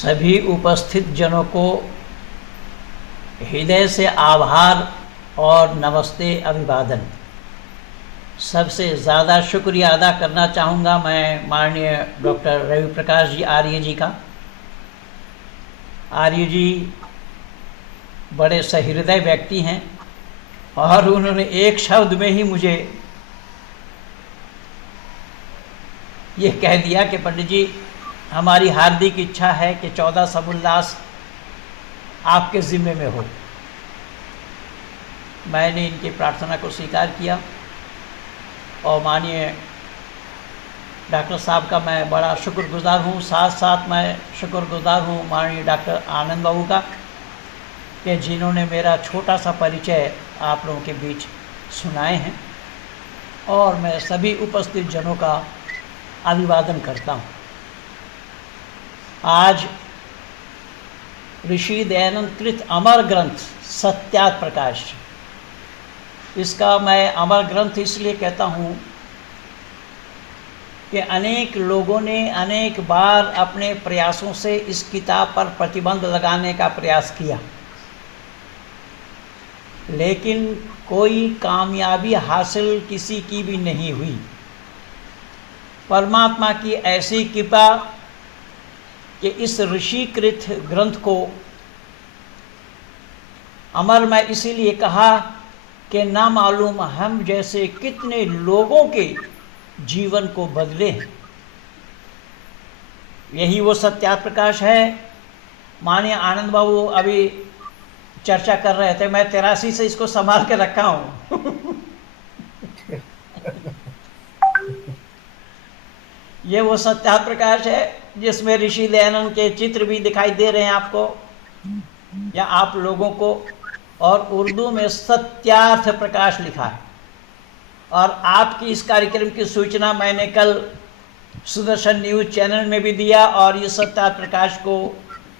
सभी उपस्थित जनों को हृदय से आभार और नमस्ते अभिवादन। सबसे ज़्यादा शुक्रिया अदा करना चाहूँगा मैं माननीय डॉक्टर रवि प्रकाश जी आर्य जी का। आर्य जी बड़े सहृदय व्यक्ति हैं और उन्होंने एक शब्द में ही मुझे ये कह दिया कि पंडित जी, हमारी हार्दिक इच्छा है कि 14 समुल्लास आपके ज़िम्मे में हो। मैंने इनकी प्रार्थना को स्वीकार किया और माननीय डॉक्टर साहब का मैं बड़ा शुक्रगुज़ार हूँ। साथ साथ मैं शुक्रगुज़ार हूँ माननीय डॉक्टर आनंद बाबू का कि जिन्होंने मेरा छोटा सा परिचय आप लोगों के बीच सुनाए हैं, और मैं सभी उपस्थित जनों का अभिवादन करता हूँ। आज ऋषि दयानंद कृत अमर ग्रंथ सत्यार्थ प्रकाश, इसका मैं अमर ग्रंथ इसलिए कहता हूँ कि अनेक लोगों ने अनेक बार अपने प्रयासों से इस किताब पर प्रतिबंध लगाने का प्रयास किया, लेकिन कोई कामयाबी हासिल किसी की भी नहीं हुई। परमात्मा की ऐसी कृपा कि इस ऋषिकृत ग्रंथ को अमर मैं इसीलिए कहा कि ना मालूम हम जैसे कितने लोगों के जीवन को बदले हैं। यही वो सत्यार्थ प्रकाश है। माननीय आनंद बाबू अभी चर्चा कर रहे थे, मैं 83 से इसको संभाल के रखा हूँ। ये वो सत्यार्थ प्रकाश है जिसमें ऋषि दयानंद के चित्र भी दिखाई दे रहे हैं आपको या आप लोगों को, और उर्दू में सत्यार्थ प्रकाश लिखा है। और आपकी इस कार्यक्रम की सूचना मैंने कल सुदर्शन न्यूज़ चैनल में भी दिया और ये सत्यार्थ प्रकाश को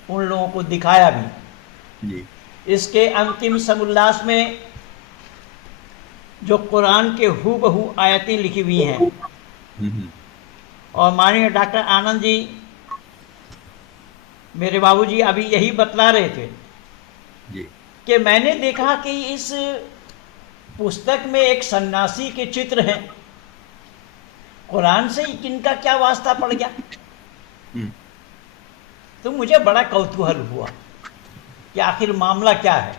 उन लोगों को दिखाया भी जी। इसके अंतिम समुल्लास में जो कुरान के हूबहू आयतें लिखी हुई हैं, और माननीय डॉक्टर आनंद जी मेरे बाबूजी अभी यही बतला रहे थे जी कि मैंने देखा कि इस पुस्तक में एक सन्यासी के चित्र हैं, कुरान से इनका क्या वास्ता पड़ गया। तो मुझे बड़ा कौतूहल हुआ कि आखिर मामला क्या है।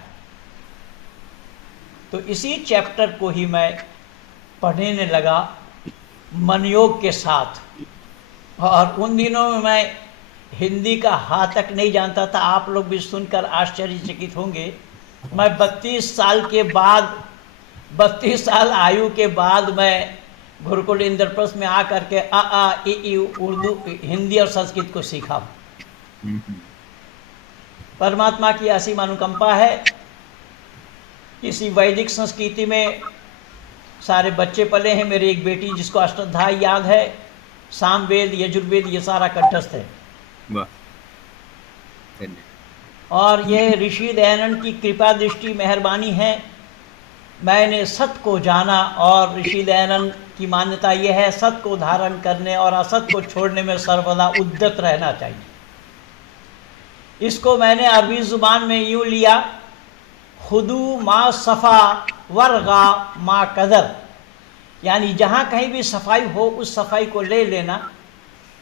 तो इसी चैप्टर को ही मैं पढ़ने लगा मनयोग के साथ, और उन दिनों में मैं हिंदी का हा तक नहीं जानता था। आप लोग भी सुनकर आश्चर्यचकित होंगे। मैं 32 साल के बाद, 32 साल आयु के बाद मैं गुरुकुल इंद्रप्रस्थ में आकर के आ ई उर्दू, हिंदी और संस्कृत को सीखा। परमात्मा की ऐसी अनुकंपा है। किसी वैदिक संस्कृति में सारे बच्चे पले हैं। मेरी एक बेटी जिसको अष्टाध्याय याद है, सामवेद, यजुर्वेद, ये सारा कंठस्थ है। और ये ऋषि दयानंद की कृपा दृष्टि मेहरबानी है। मैंने सत्य को जाना, और ऋषि दयानंद की मान्यता यह है सत्य को धारण करने और असत्य को छोड़ने में सर्वदा उद्यत रहना चाहिए। इसको मैंने अरबी जुबान में यूँ लिया, खुदू मा सफ़ा वर्गा मा कदर, यानी जहाँ कहीं भी सफाई हो उस सफाई को ले लेना,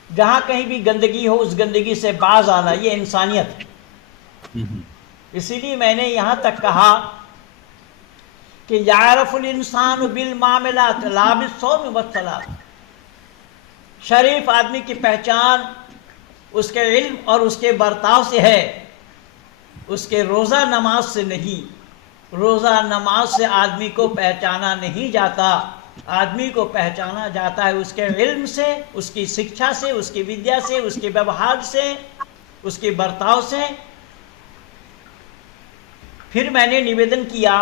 जहाँ कहीं भी गंदगी हो उस गंदगी से बाज आना, ये इंसानियत है। इसीलिए मैंने यहाँ तक कहा कि यारफुल इंसान बिल मामलात लाबिस सौम वत्सलात, शरीफ आदमी की पहचान उसके इल्म और उसके बर्ताव से है, उसके रोज़ा नमाज से नहीं। रोज़ा नमाज से आदमी को पहचाना नहीं जाता। आदमी को पहचाना जाता है उसके इल्म से, उसकी शिक्षा से, उसकी विद्या से, उसके व्यवहार से, उसके बर्ताव से। फिर मैंने निवेदन किया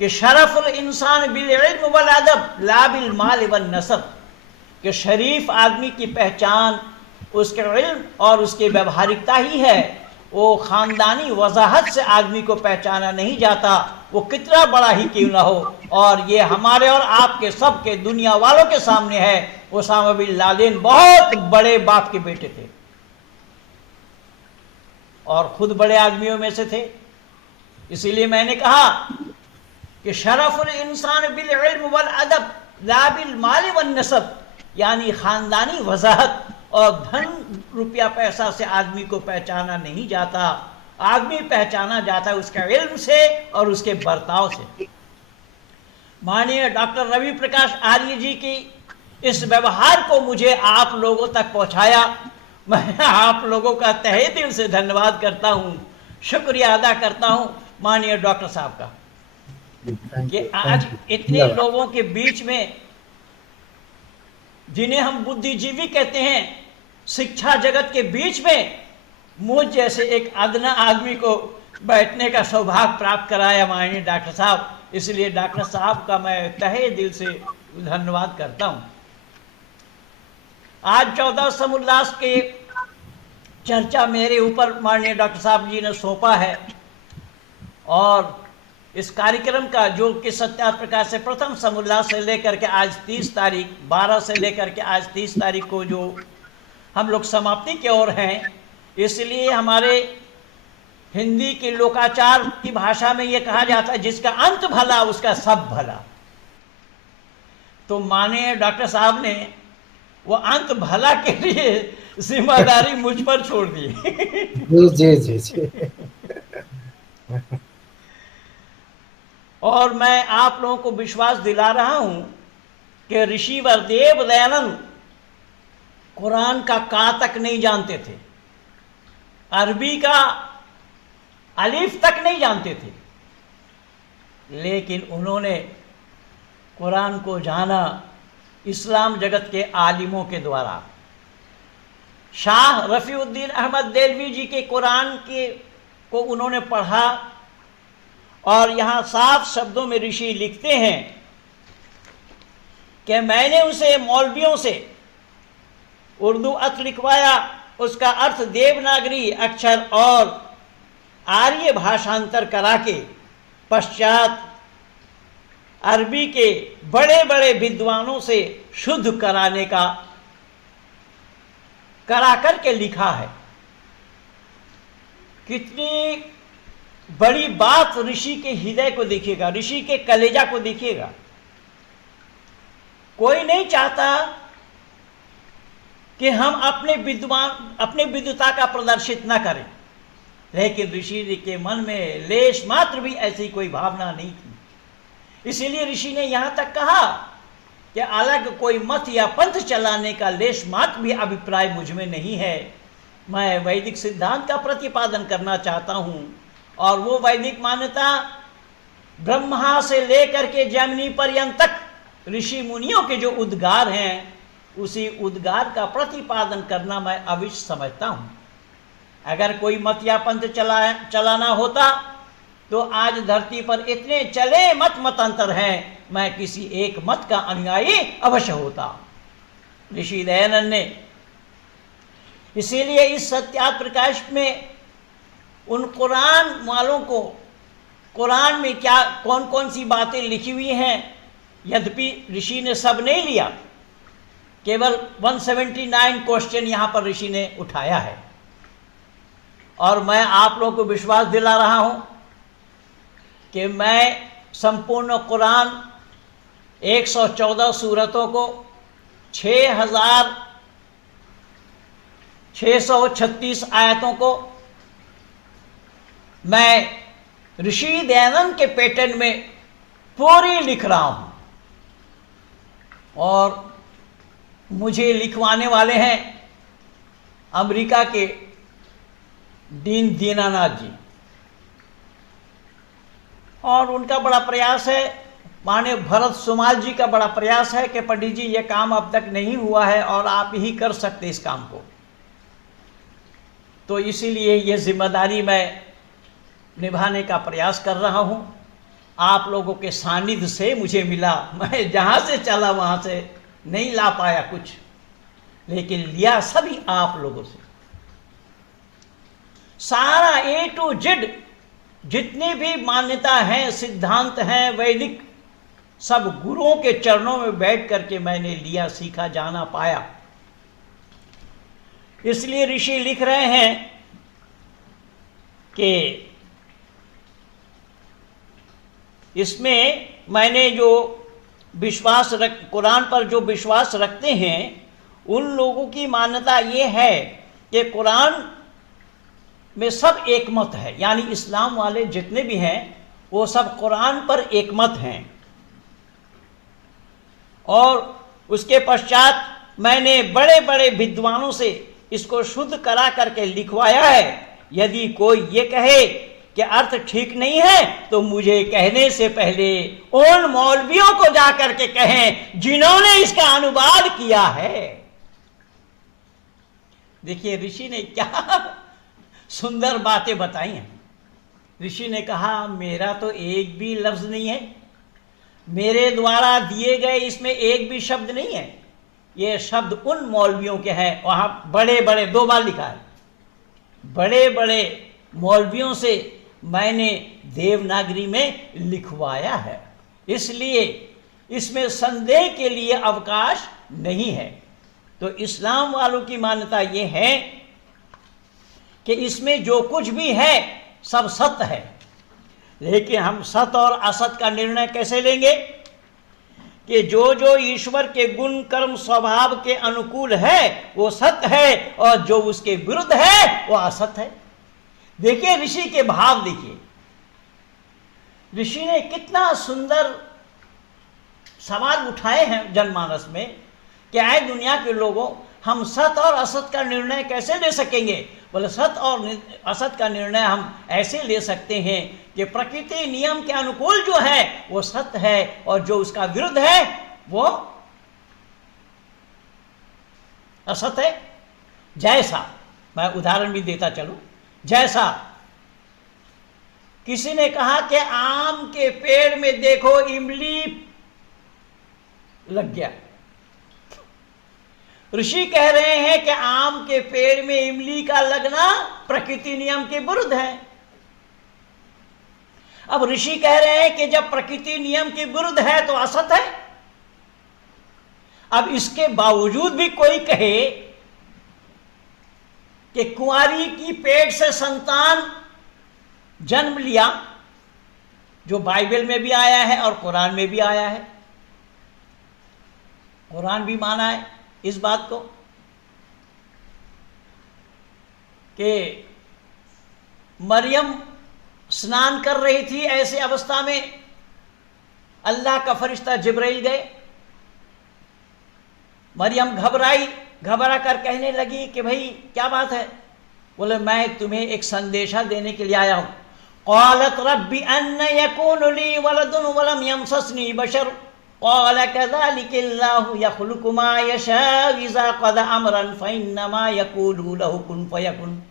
कि शरफुल इंसान बिल इल्म वल अदब ला बिल माल वल नसब, कि शरीफ आदमी की पहचान उसके इल्म और उसके व्यवहारिकता ही है। वो ख़ानदानी वजाहत से आदमी को पहचाना नहीं जाता, वो कितना बड़ा ही क्यों ना हो। और ये हमारे और आपके सबके दुनिया वालों के सामने है। ओसामा बिन लादेन बहुत बड़े बाप के बेटे थे। और खुद बड़े आदमियों में से थे। इसीलिए मैंने कहा कि शरफुल इंसान बिल इल्म वल अदब ला बिल माल वन नसब, यानी ख़ानदानी वजाहत और धन रुपया पैसा से आदमी को पहचाना नहीं जाता, आदमी पहचाना जाता है उसका इल्म से और उसके बर्ताव से। माननीय डॉक्टर रवि प्रकाश आर्य जी की इस व्यवहार को मुझे आप लोगों तक पहुंचाया, मैं आप लोगों का तहे दिल से धन्यवाद करता हूं, शुक्रिया अदा करता हूं माननीय डॉक्टर साहब का कि आज इतने लोगों के बीच में, जिन्हें हम बुद्धिजीवी कहते हैं, शिक्षा जगत के बीच में मुझ जैसे एक अदना आदमी को बैठने का सौभाग्य प्राप्त कराया माननीय डॉक्टर साहब। इसलिए डॉक्टर साहब का मैं तहे दिल से धन्यवाद करता हूं। आज 14 समुल्लास के चर्चा मेरे ऊपर माननीय डॉक्टर साहब जी ने सौंपा है और इस कार्यक्रम का जो कि सत्यार्थ प्रकाश से प्रथम समुल्लास से लेकर के आज 30 तारीख 12 से लेकर के आज 30 तारीख को जो हम लोग समाप्ति की ओर हैं, इसलिए हमारे हिंदी की लोकाचार की भाषा में ये कहा जाता है जिसका अंत भला उसका सब भला। तो माननीय डॉक्टर साहब ने वो अंत भला के लिए जिम्मेदारी मुझ पर छोड़ दी। जी जी जी। और मैं आप लोगों को विश्वास दिला रहा हूं कि ऋषिवर देव दयानंद कुरान का का तक नहीं जानते थे, अरबी का अलिफ तक नहीं जानते थे, लेकिन उन्होंने कुरान को जाना इस्लाम जगत के आलिमों के द्वारा। शाह रफ़ीउद्दीन अहमद देलवी जी के कुरान के को उन्होंने पढ़ा और यहाँ साफ शब्दों में ऋषि लिखते हैं कि मैंने उसे मौलवियों से उर्दू अर्थ लिखवाया, उसका अर्थ देवनागरी अक्षर और आर्य भाषांतर करा के पश्चात अरबी के बड़े बड़े विद्वानों से शुद्ध कराने का करा करके लिखा है। कितनी बड़ी बात ऋषि के हृदय को देखिएगा, ऋषि के कलेजा को देखिएगा। कोई नहीं चाहता कि हम अपने विद्वता का प्रदर्शित न करें, लेकिन ऋषि जी के मन में लेश मात्र भी ऐसी कोई भावना नहीं थी। इसीलिए ऋषि ने यहां तक कहा कि अलग कोई मत या पंथ चलाने का लेश मात्र भी अभिप्राय मुझ में नहीं है। मैं वैदिक सिद्धांत का प्रतिपादन करना चाहता हूं और वो वैदिक मान्यता ब्रह्मा से लेकर के जैमिनी पर्यंत तक ऋषि मुनियों के जो उद्गार हैं, उसी उद्गार का प्रतिपादन करना मैं अवश्य समझता हूं। अगर कोई मत या पंथ चलाना होता तो आज धरती पर इतने चले मतांतर हैं, मैं किसी एक मत का अनुयायी अवश्य होता। ऋषि दयानंद ने इसीलिए इस सत्यार्थ प्रकाश में उन कुरान वालों को, कुरान में क्या कौन कौन सी बातें लिखी हुई हैं, यद्यपि ऋषि ने सब नहीं लिया, केवल 179 क्वेश्चन यहाँ पर ऋषि ने उठाया है। और मैं आप लोगों को विश्वास दिला रहा हूँ कि मैं संपूर्ण कुरान 114 सूरतों को 6636 आयतों को मैं ऋषि दयानंद के पैटर्न में पूरी लिख रहा हूं और मुझे लिखवाने वाले हैं अमेरिका के डीन दीनानाथ जी, और उनका बड़ा प्रयास है, माननीय भरत सुमाल जी का बड़ा प्रयास है कि पंडित जी ये काम अब तक नहीं हुआ है और आप ही कर सकते इस काम को। तो इसीलिए ये जिम्मेदारी मैं निभाने का प्रयास कर रहा हूं। आप लोगों के सानिध्य से मुझे मिला, मैं जहां से चला वहां से नहीं ला पाया कुछ, लेकिन लिया सभी आप लोगों से। सारा ए टू जेड जितनी भी मान्यता है, सिद्धांत हैं वैदिक, सब गुरुओं के चरणों में बैठ करके मैंने लिया, सीखा, जाना, पाया। इसलिए ऋषि लिख रहे हैं कि इसमें मैंने जो कुरान पर जो विश्वास रखते हैं उन लोगों की मान्यता ये है कि कुरान में सब एक मत है, यानी इस्लाम वाले जितने भी हैं वो सब कुरान पर एक मत हैं। और उसके पश्चात मैंने बड़े बड़े विद्वानों से इसको शुद्ध करा करके लिखवाया है। यदि कोई ये कहे कि अर्थ ठीक नहीं है तो मुझे कहने से पहले उन मौलवियों को जाकर के कहें जिन्होंने इसका अनुवाद किया है। देखिए ऋषि ने क्या सुंदर बातें बताई हैं। ऋषि ने कहा मेरा तो एक भी लफ्ज नहीं है, मेरे द्वारा दिए गए इसमें एक भी शब्द नहीं है, ये शब्द उन मौलवियों के हैं। वहां बड़े बड़े 2 बार लिखा है, बड़े बड़े मौलवियों से मैंने देवनागरी में लिखवाया है, इसलिए इसमें संदेह के लिए अवकाश नहीं है। तो इस्लाम वालों की मान्यता ये है कि इसमें जो कुछ भी है सब सत्य है, लेकिन हम सत्य और असत्य का निर्णय कैसे लेंगे कि जो जो ईश्वर के गुण कर्म स्वभाव के अनुकूल है वो सत्य है और जो उसके विरुद्ध है वो असत्य है। देखिए ऋषि के भाव देखिए, ऋषि ने कितना सुंदर सवाल उठाए हैं जनमानस में कि आए दुनिया के लोगों, हम सत्य और असत्य का निर्णय कैसे ले सकेंगे। बोले सत्य और असत्य का निर्णय हम ऐसे ले सकते हैं कि प्रकृति नियम के अनुकूल जो है वो सत्य है और जो उसका विरुद्ध है वो असत्य है। जैसा, मैं उदाहरण भी देता चलूं, जैसा किसी ने कहा कि आम के पेड़ में देखो इमली लग गया, ऋषि कह रहे हैं कि आम के पेड़ में इमली का लगना प्रकृति नियम के विरुद्ध है। अब ऋषि कह रहे हैं कि जब प्रकृति नियम के विरुद्ध है तो असत्य है। अब इसके बावजूद भी कोई कहे कि कुंवारी की पेट से संतान जन्म लिया, जो बाइबल में भी आया है और कुरान में भी आया है, कुरान भी माना है इस बात को कि मरियम स्नान कर रही थी, ऐसे अवस्था में अल्लाह का फरिश्ता जिब्राइल गए, मरियम घबराई, घबरा कर कहने लगी कि भाई क्या बात है। बोले मैं तुम्हें एक संदेशा देने के लिए आया हूं। क़ालत रब्बी अन्ना यकूनु ली वलदुन वलम यमससनी बशर क़ाल कज़ालिकल्लाहु यख़्लुक़ु मा यशाअ इज़ा क़ज़ा अमरन फ़इन्नमा यक़ूलु लहु कुन फ़यकुन।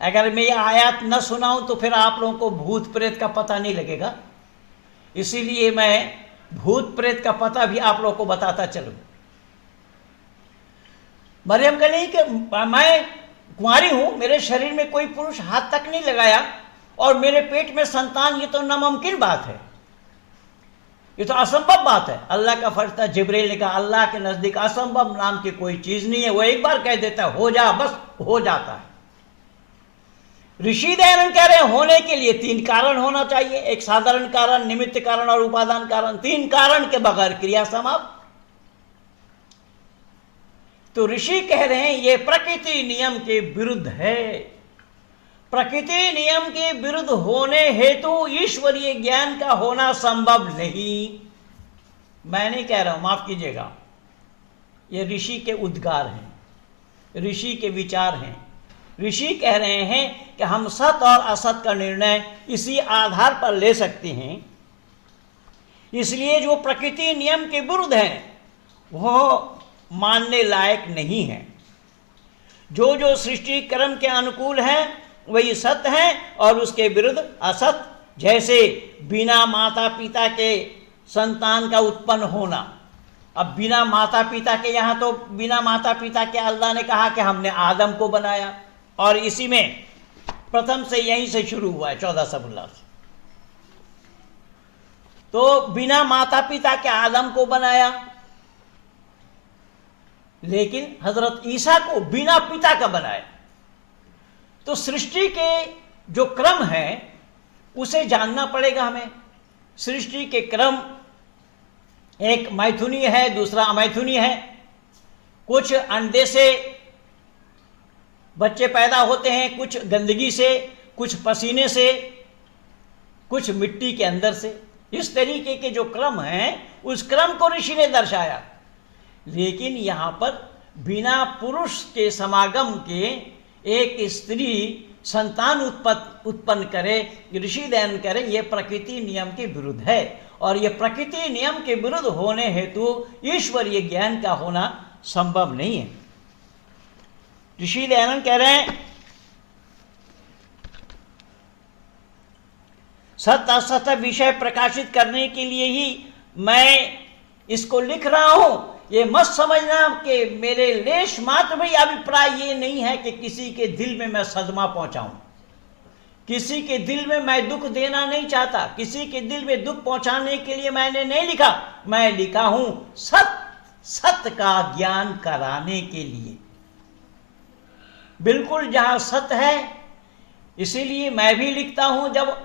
अगर मैं ये आयत न सुनाऊं तो फिर आप लोगों को भूत प्रेत का पता नहीं लगेगा, इसीलिए मैं भूत प्रेत का पता भी आप लोगों को बताता चलूं। मरियम कह कि मैं कुंवारी हूं, मेरे शरीर में कोई पुरुष हाथ तक नहीं लगाया और मेरे पेट में संतान, ये तो नामुमकिन बात है, ये तो असंभव बात है। अल्लाह का फरिश्ता जिब्राइल ने कहा अल्लाह के नजदीक असंभव नाम की कोई चीज नहीं है, वो एक बार कह देता है हो जा, बस हो जाता है। ऋषि दयानंद कह रहे हैं होने के लिए 3 कारण होना चाहिए, एक साधारण कारण, निमित्त कारण और उपादान कारण। 3 कारण के बगैर क्रिया समाप्त। तो ऋषि कह रहे हैं ये प्रकृति नियम के विरुद्ध है। प्रकृति नियम के विरुद्ध होने हेतु ईश्वरीय ज्ञान का होना संभव नहीं। मैं नहीं कह रहा हूं, माफ कीजिएगा, ये ऋषि के उद्गार हैं, ऋषि के विचार हैं। ऋषि कह रहे हैं कि हम सत्य और असत्य का निर्णय इसी आधार पर ले सकते हैं, इसलिए जो प्रकृति नियम के विरुद्ध है वो मानने लायक नहीं है। जो जो सृष्टि कर्म के अनुकूल है वही सत्य है और उसके विरुद्ध असत्य। जैसे बिना माता पिता के संतान का उत्पन्न होना। अब बिना माता पिता के, यहाँ तो बिना माता पिता के अल्लाह ने कहा कि हमने आदम को बनाया, और इसी में प्रथम से यहीं से शुरू हुआ है 14 सबुल्लाह से। तो बिना माता पिता के आदम को बनाया, लेकिन हजरत ईसा को बिना पिता का बनाया। तो सृष्टि के जो क्रम है उसे जानना पड़ेगा हमें। सृष्टि के क्रम, एक मैथुनी है, दूसरा अमैथुनी है। कुछ अंडे से बच्चे पैदा होते हैं, कुछ गंदगी से, कुछ पसीने से, कुछ मिट्टी के अंदर से। इस तरीके के जो क्रम हैं उस क्रम को ऋषि ने दर्शाया। लेकिन यहाँ पर बिना पुरुष के समागम के एक स्त्री संतान उत्पन्न करे, ऋषि दयन करे, ये प्रकृति नियम के विरुद्ध है। और ये प्रकृति नियम के विरुद्ध होने हेतु ईश्वरीय ज्ञान का होना संभव नहीं है। ऋषि दयानंद कह रहे हैं, सत्य असत विषय प्रकाशित करने के लिए ही मैं इसको लिख रहा हूं। ये मत समझना कि मेरे लेश मात्र भी अभिप्राय ये नहीं है कि किसी के दिल में मैं सदमा पहुंचाऊं, किसी के दिल में मैं दुख देना नहीं चाहता, किसी के दिल में दुख पहुंचाने के लिए मैंने नहीं लिखा। मैं लिखा हूं सत्य का ज्ञान कराने के लिए। बिल्कुल जहां सत्य है, इसीलिए मैं भी लिखता हूं। जब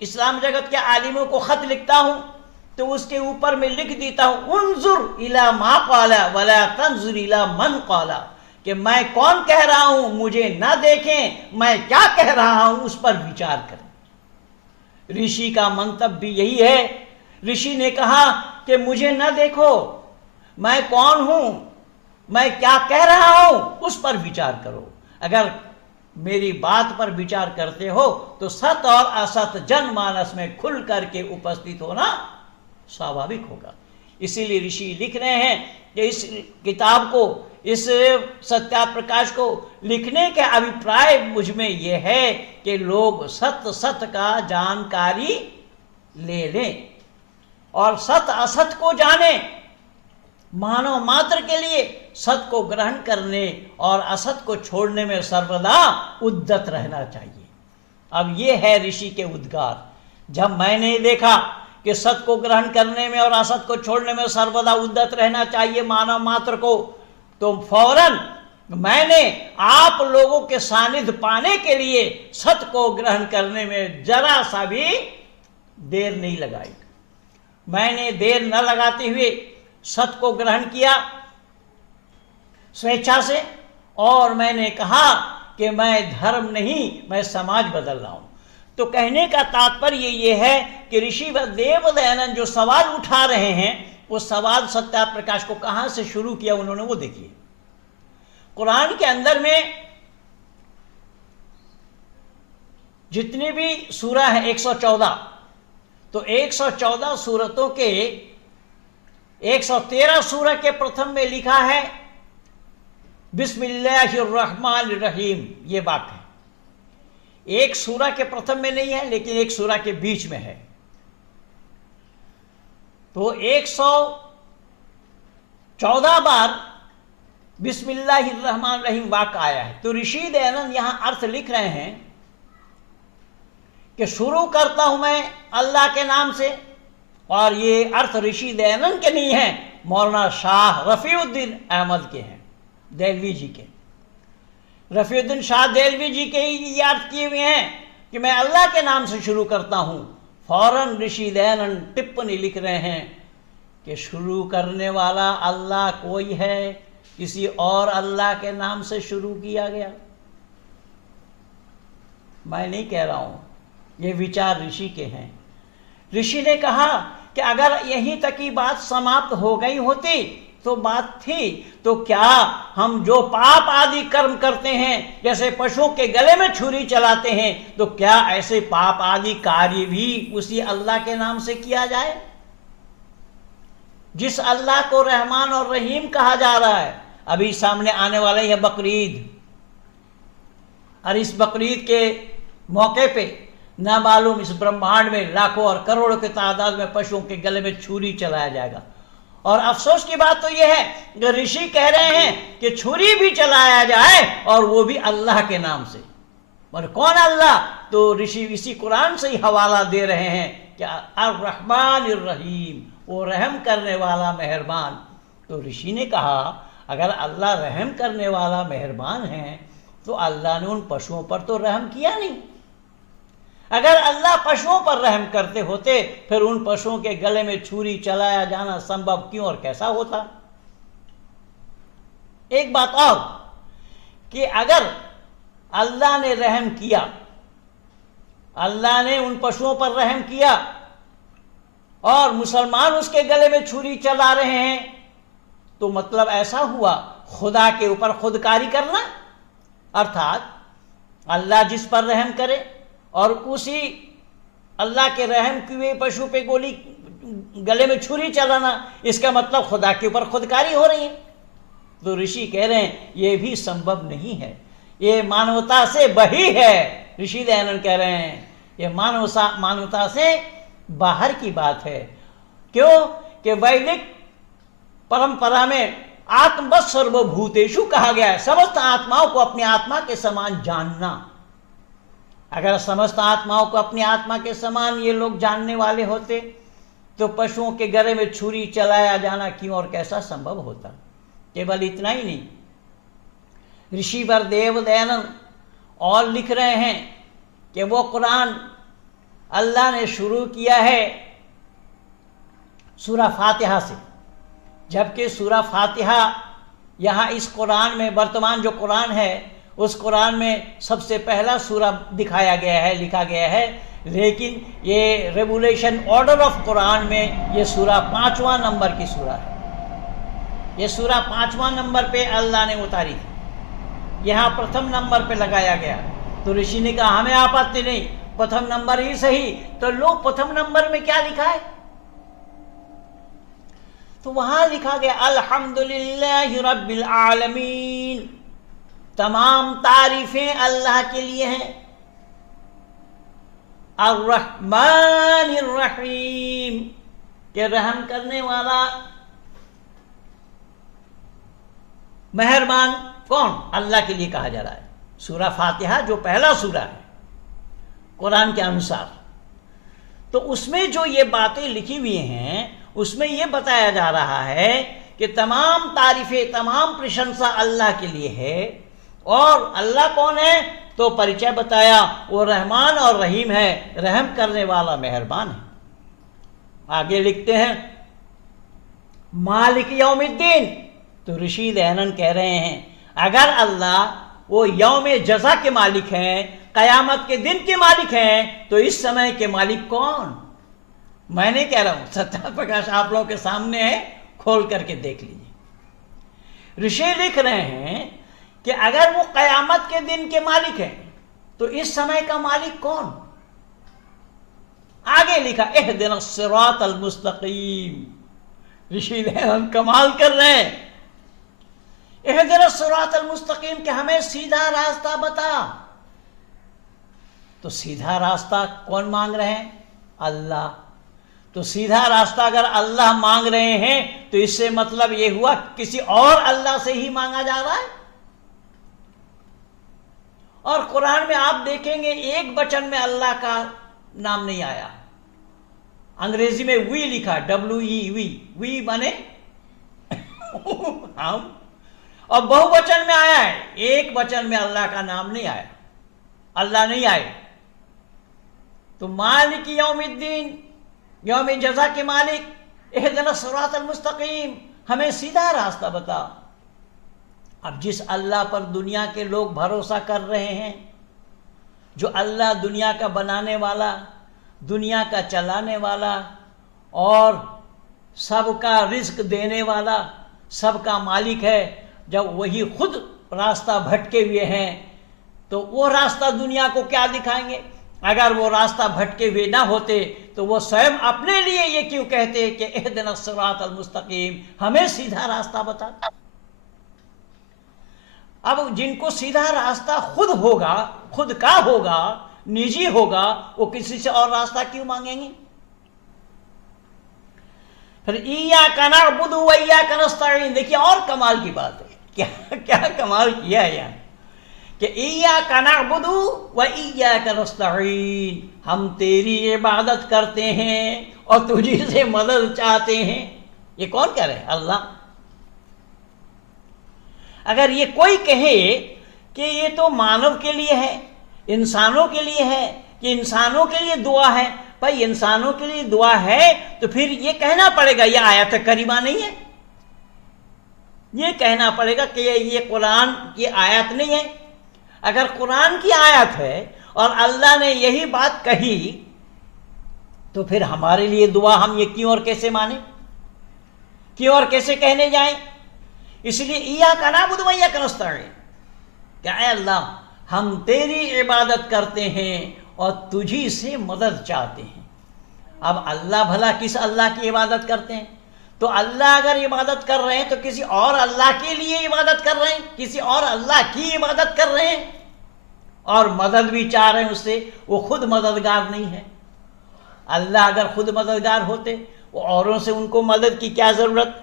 इस्लाम जगत के आलिमों को खत लिखता हूं तो उसके ऊपर में लिख देता हूं, उन्जुर इला मा क़ाला वला तंजुर इला मन क़ाला, कि मैं कौन कह रहा हूं मुझे ना देखें, मैं क्या कह रहा हूं उस पर विचार करें। ऋषि का मंतव्य भी यही है। ऋषि ने कहा कि मुझे ना देखो, मैं कौन हूं, मैं क्या कह रहा हूं, उस पर विचार करो। अगर मेरी बात पर विचार करते हो तो सत और असत जनमानस में खुल करके उपस्थित होना स्वाभाविक होगा। इसीलिए ऋषि लिख रहे हैं कि इस किताब को, इस सत्याप्रकाश को लिखने के अभिप्राय मुझ में यह है कि लोग सत्य का जानकारी ले लें और सत्य असत को जाने। मानव मात्र के लिए सत्य को ग्रहण करने और असत को छोड़ने में सर्वदा उद्यत रहना चाहिए। अब ये है ऋषि के उद्गार। जब मैंने देखा कि सत्य को ग्रहण करने में और असत को छोड़ने में सर्वदा उद्यत रहना चाहिए मानव मात्र को, तो फौरन मैंने आप लोगों के सानिध्य पाने के लिए सत्य को ग्रहण करने में जरा सा भी देर नहीं लगाई। मैंने देर न लगाते हुए सत्य को ग्रहण किया स्वेच्छा से, और मैंने कहा कि मैं धर्म नहीं, मैं समाज बदल रहा हूं। तो कहने का तात्पर्य ये है कि ऋषि देव दयानंद जो सवाल उठा रहे हैं, वो सवाल सत्याप्रकाश को कहां से शुरू किया उन्होंने, वो देखिए। कुरान के अंदर में जितनी भी सूरा है 114, तो 114 सूरतों के 113 सूरह के प्रथम में लिखा है बिस्मिल्लाहिर्रहमानिर्रहीम, ये बात है। एक सूरह के प्रथम में नहीं है, लेकिन एक सूरह के बीच में है। तो 114 बार बिस्मिल्लाहिर्रहमानिर्रहीम वाक्य आया है। तो ऋषि दयानंद यहां अर्थ लिख रहे हैं कि शुरू करता हूं मैं अल्लाह के नाम से। और ये अर्थ ऋषि दयानंद के नहीं है, मौलाना शाह रफीउद्दीन अहमद के हैं, देलवी जी के। रफीउद्दीन शाह देलवी जी के ही ये अर्थ किए हुए हैं कि मैं अल्लाह के नाम से शुरू करता हूं। फौरन ऋषि दयानंद टिप्पणी लिख रहे हैं कि शुरू करने वाला अल्लाह कोई है, किसी और अल्लाह के नाम से शुरू किया गया। मैं नहीं कह रहा हूं, ये विचार ऋषि के हैं। ऋषि ने कहा कि अगर यहीं तक की बात समाप्त हो गई होती तो बात थी, तो क्या हम जो पाप आदि कर्म करते हैं, जैसे पशुओं के गले में छुरी चलाते हैं, तो क्या ऐसे पाप आदि कार्य भी उसी अल्लाह के नाम से किया जाए जिस अल्लाह को रहमान और रहीम कहा जा रहा है। अभी सामने आने वाला है बकरीद, और इस बकरीद के मौके पे ना मालूम इस ब्रह्मांड में लाखों और करोड़ों की तादाद में पशुओं के गले में छुरी चलाया जाएगा। और अफसोस की बात तो यह है कि ऋषि कह रहे हैं कि छुरी भी चलाया जाए और वो भी अल्लाह के नाम से। और कौन अल्लाह? तो ऋषि इसी कुरान से ही हवाला दे रहे हैं कि अर्रहमानिर्रहीम, वो रहम करने वाला मेहरबान। तो ऋषि ने कहा अगर अल्लाह रहम करने वाला मेहरबान है तो अल्लाह ने उन पशुओं पर तो रहम किया नहीं, अगर अल्लाह पशुओं पर रहम करते होते फिर उन पशुओं के गले में छुरी चलाया जाना संभव क्यों और कैसा होता? एक बात और कि अगर अल्लाह ने रहम किया, अल्लाह ने उन पशुओं पर रहम किया और मुसलमान उसके गले में छुरी चला रहे हैं, तो मतलब ऐसा हुआ खुदा के ऊपर खुदकारी करना। अर्थात अल्लाह जिस पर रहम करे और उसी अल्लाह के रहम किए पशु पे गोली, गले में छुरी चलाना, इसका मतलब खुदा के ऊपर खुदकारी हो रही है। तो ऋषि कह रहे हैं ये भी संभव नहीं है, ये मानवता से बही है। ऋषि दयानंद कह रहे हैं ये मानवता से बाहर की बात है। क्यों कि वैदिक परंपरा में आत्मवत् सर्वभूतेषु कहा गया है, समस्त आत्माओं को अपनी आत्मा के समान जानना। अगर समस्त आत्माओं को अपनी आत्मा के समान ये लोग जानने वाले होते तो पशुओं के गले में छुरी चलाया जाना क्यों और कैसा संभव होता? केवल इतना ही नहीं, ऋषिवर देव दयानंद और लिख रहे हैं कि वो कुरान अल्लाह ने शुरू किया है सूरा फातिहा से, जबकि सूरा फातिहा यहाँ इस कुरान में, वर्तमान जो कुरान है उस कुरान में सबसे पहला सूरा दिखाया गया है, लिखा गया है, लेकिन ये रेवुलेशन ऑर्डर ऑफ कुरान में ये सूरा 5वां नंबर की सूरा है। ये सूरा 5वां नंबर पे अल्लाह ने उतारी थी, यहाँ प्रथम नंबर पे लगाया गया। तो ऋषि ने कहा हमें आपत्ति नहीं, प्रथम नंबर ही सही। तो लो प्रथम नंबर में क्या लिखा है? तो वहां लिखा गया अल्हम्दुलिल्लाहि रब्बिल आलमीन, तमाम तारीफें अल्लाह के लिए हैं। अर्रहमानिर रहीम, के रहम करने वाला, मेहरबान कौन? अल्लाह के लिए कहा जा रहा है। सूरा फातिहा जो पहला सूरा है कुरान के अनुसार, तो उसमें जो ये बातें लिखी हुई हैं उसमें ये बताया जा रहा है कि तमाम तारीफें, तमाम प्रशंसा अल्लाह के लिए है। और अल्लाह कौन है? तो परिचय बताया, वो रहमान और रहीम है, रहम करने वाला, मेहरबान है। आगे लिखते हैं मालिक यौमिद्दीन। तो ऋषि दयानंद कह रहे हैं अगर अल्लाह वो यौम जज़ा के मालिक हैं, कयामत के दिन के मालिक हैं, तो इस समय के मालिक कौन? मैं नहीं कह रहा हूं, सत्या प्रकाश आप लोगों के सामने है, खोल करके देख लीजिए। ऋषि लिख रहे हैं कि अगर वो कयामत के दिन के मालिक हैं तो इस समय का मालिक कौन? आगे लिखा इहदिनस सिरातल मुस्तकीम। ऋषि दयानंद कमाल कर रहे हैं, इहदिनस सिरातल मुस्तकीम, कि हमें सीधा रास्ता बता। तो सीधा रास्ता कौन मांग रहे हैं? अल्लाह। तो सीधा रास्ता अगर अल्लाह मांग रहे हैं तो इससे मतलब यह हुआ किसी और अल्लाह से ही मांगा जा रहा है। और कुरान में आप देखेंगे एक वचन में अल्लाह का नाम नहीं आया। अंग्रेजी में वी लिखा, WE, वी बने हम, और बहुवचन में आया है, एक वचन में अल्लाह का नाम नहीं आया, अल्लाह नहीं आए। तो मालिक यौमिद्दीन, यौम जज़ा के मालिक, इहदिनस सिरातल मुस्तकीम, हमें सीधा रास्ता बता। अब जिस अल्लाह पर दुनिया के लोग भरोसा कर रहे हैं, जो अल्लाह दुनिया का बनाने वाला, दुनिया का चलाने वाला और सबका रिस्क देने वाला, सबका मालिक है, जब वही खुद रास्ता भटके हुए हैं तो वो रास्ता दुनिया को क्या दिखाएंगे? अगर वो रास्ता भटके हुए ना होते तो वो स्वयं अपने लिए ये क्यों कहते कि इहदिनस सिरातल मुस्तकीम, हमें सीधा रास्ता बता। अब जिनको सीधा रास्ता खुद होगा, खुद का होगा, निजी होगा, वो किसी से और रास्ता क्यों मांगेंगे? फिर इय्याका नअबुदु व इय्याका नस्तईन। देखिए और कमाल की बात है, क्या क्या कमाल किया है यहाँ कि इय्याका नअबुदु व इय्याका नस्तईन, हम तेरी इबादत करते हैं और तुझी से मदद चाहते हैं। ये कौन कह रहे हैं? अल्लाह। अगर ये कोई कहे कि ये तो मानव के लिए है, इंसानों के लिए है, कि इंसानों के लिए दुआ है। भाई इंसानों के लिए दुआ है तो फिर ये कहना पड़ेगा ये आयत करीमा नहीं है, ये कहना पड़ेगा कि ये कुरान की आयत नहीं है। अगर कुरान की आयत है और अल्लाह ने यही बात कही तो फिर हमारे लिए दुआ हम ये क्यों और कैसे माने, क्यों और कैसे कहने जाएं। इसलिए इय्याका नअबुदु व इय्याका नस्तईन, क्या है अल्लाह हम तेरी इबादत करते हैं और तुझी से मदद चाहते हैं। अब अल्लाह भला किस अल्लाह की इबादत करते हैं? तो अल्लाह अगर इबादत कर रहे हैं तो किसी और अल्लाह के लिए इबादत कर रहे हैं, किसी और अल्लाह की इबादत कर रहे हैं और मदद भी चाह रहे हैं उससे। वो खुद मददगार नहीं है। अल्लाह अगर खुद मददगार होते वो औरों से उनको मदद की क्या जरूरत।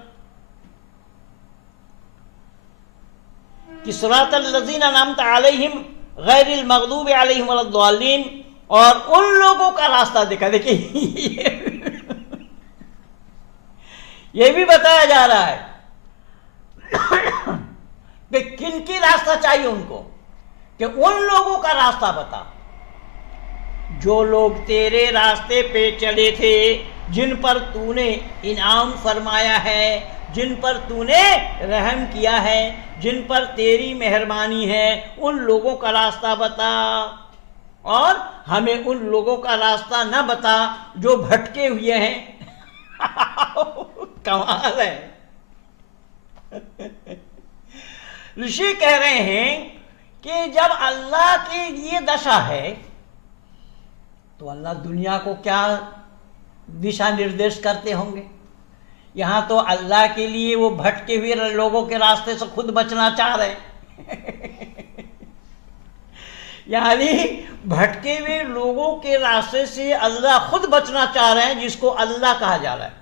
कि सिरातल लज़ीना अनअमता अलैहिम गैरिल मग़दूबि अलैहिम वलद्दालिन, और उन लोगों का रास्ता देखा। देखिए ये भी बताया जा रहा है कि किन की रास्ता चाहिए उनको, कि उन लोगों का रास्ता बता जो लोग तेरे रास्ते पे चले थे, जिन पर तूने इनाम फरमाया है, जिन पर तूने रहम किया है, जिन पर तेरी मेहरबानी है, उन लोगों का रास्ता बता। और हमें उन लोगों का रास्ता न बता जो भटके हुए हैं। कमाल है। ऋषि कह रहे हैं कि जब अल्लाह की ये दशा है तो अल्लाह दुनिया को क्या दिशा निर्देश करते होंगे। यहां तो अल्लाह के लिए वो भटके हुए लोगों के रास्ते से खुद बचना चाह रहे हैं। यानी भटके हुए लोगों के रास्ते से अल्लाह खुद बचना चाह रहे हैं, जिसको अल्लाह कहा जा रहा है,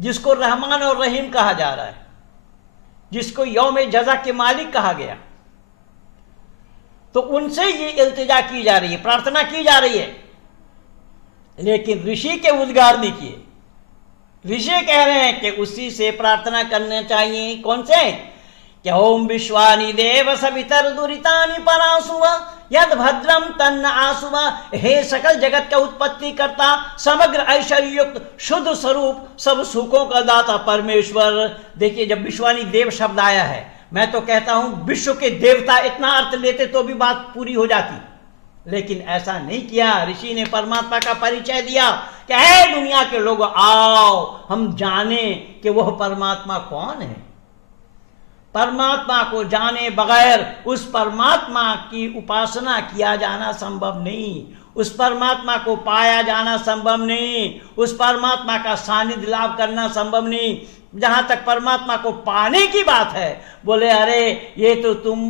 जिसको रहमान और रहीम कहा जा रहा है, जिसको यौम जज़ा के मालिक कहा गया। तो उनसे ये इल्तिजा की जा रही है, प्रार्थना की जा रही है। लेकिन ऋषि के उद्गार नहीं किए। ऋषि कह रहे हैं कि उसी से प्रार्थना करना चाहिए। कौन से? कि ओम विश्वानि देव सवितर दुरितानि परासुवा यद भद्रम तन्न आसुवा। हे सकल जगत का उत्पत्ति करता, समग्र ऐश्वर्य युक्त, शुद्ध स्वरूप, सब सुखों का दाता परमेश्वर। देखिए जब विश्वानी देव शब्द आया है, मैं तो कहता हूं विश्व के देवता इतना अर्थ लेते तो भी बात पूरी हो जाती, लेकिन ऐसा नहीं किया। ऋषि ने परमात्मा का परिचय दिया कि हे दुनिया के लोगों आओ हम जाने कि वह परमात्मा कौन है। परमात्मा को जाने बगैर उस परमात्मा की उपासना किया जाना संभव नहीं, उस परमात्मा को पाया जाना संभव नहीं, उस परमात्मा का सानिध्य लाभ करना संभव नहीं। जहां तक परमात्मा को पाने की बात है, बोले अरे ये तो तुम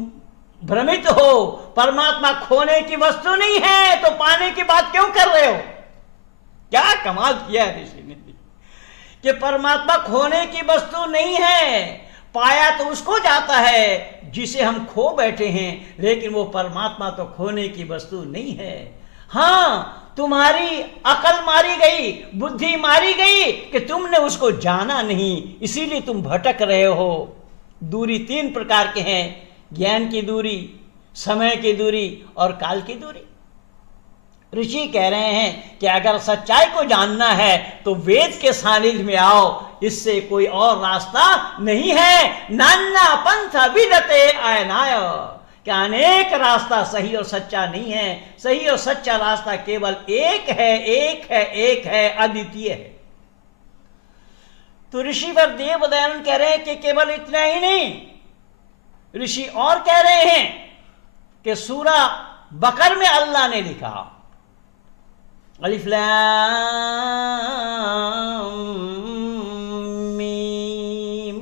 भ्रमित हो, परमात्मा खोने की वस्तु नहीं है, तो पाने की बात क्यों कर रहे हो। क्या कमाल किया है ऋषि ने कि परमात्मा खोने की वस्तु नहीं है, पाया तो उसको जाता है जिसे हम खो बैठे हैं, लेकिन वो परमात्मा तो खोने की वस्तु नहीं है। हाँ तुम्हारी अकल मारी गई, बुद्धि मारी गई कि तुमने उसको जाना नहीं, इसीलिए तुम भटक रहे हो। दूरी तीन प्रकार के हैं, ज्ञान की दूरी, समय की दूरी और काल की दूरी। ऋषि कह रहे हैं कि अगर सच्चाई को जानना है तो वेद के सानिध्य में आओ, इससे कोई और रास्ता नहीं है। नाना पंथ विदते अयनाय, कि अनेक रास्ता सही और सच्चा नहीं है। सही और सच्चा रास्ता केवल एक है, एक है, एक है, अद्वितीय है। तो ऋषिवर देव दयानंद कह रहे हैं कि केवल इतना ही नहीं, ऋषि और कह रहे हैं कि सूरा बकर में अल्लाह ने लिखा अलिफ लाम मीम,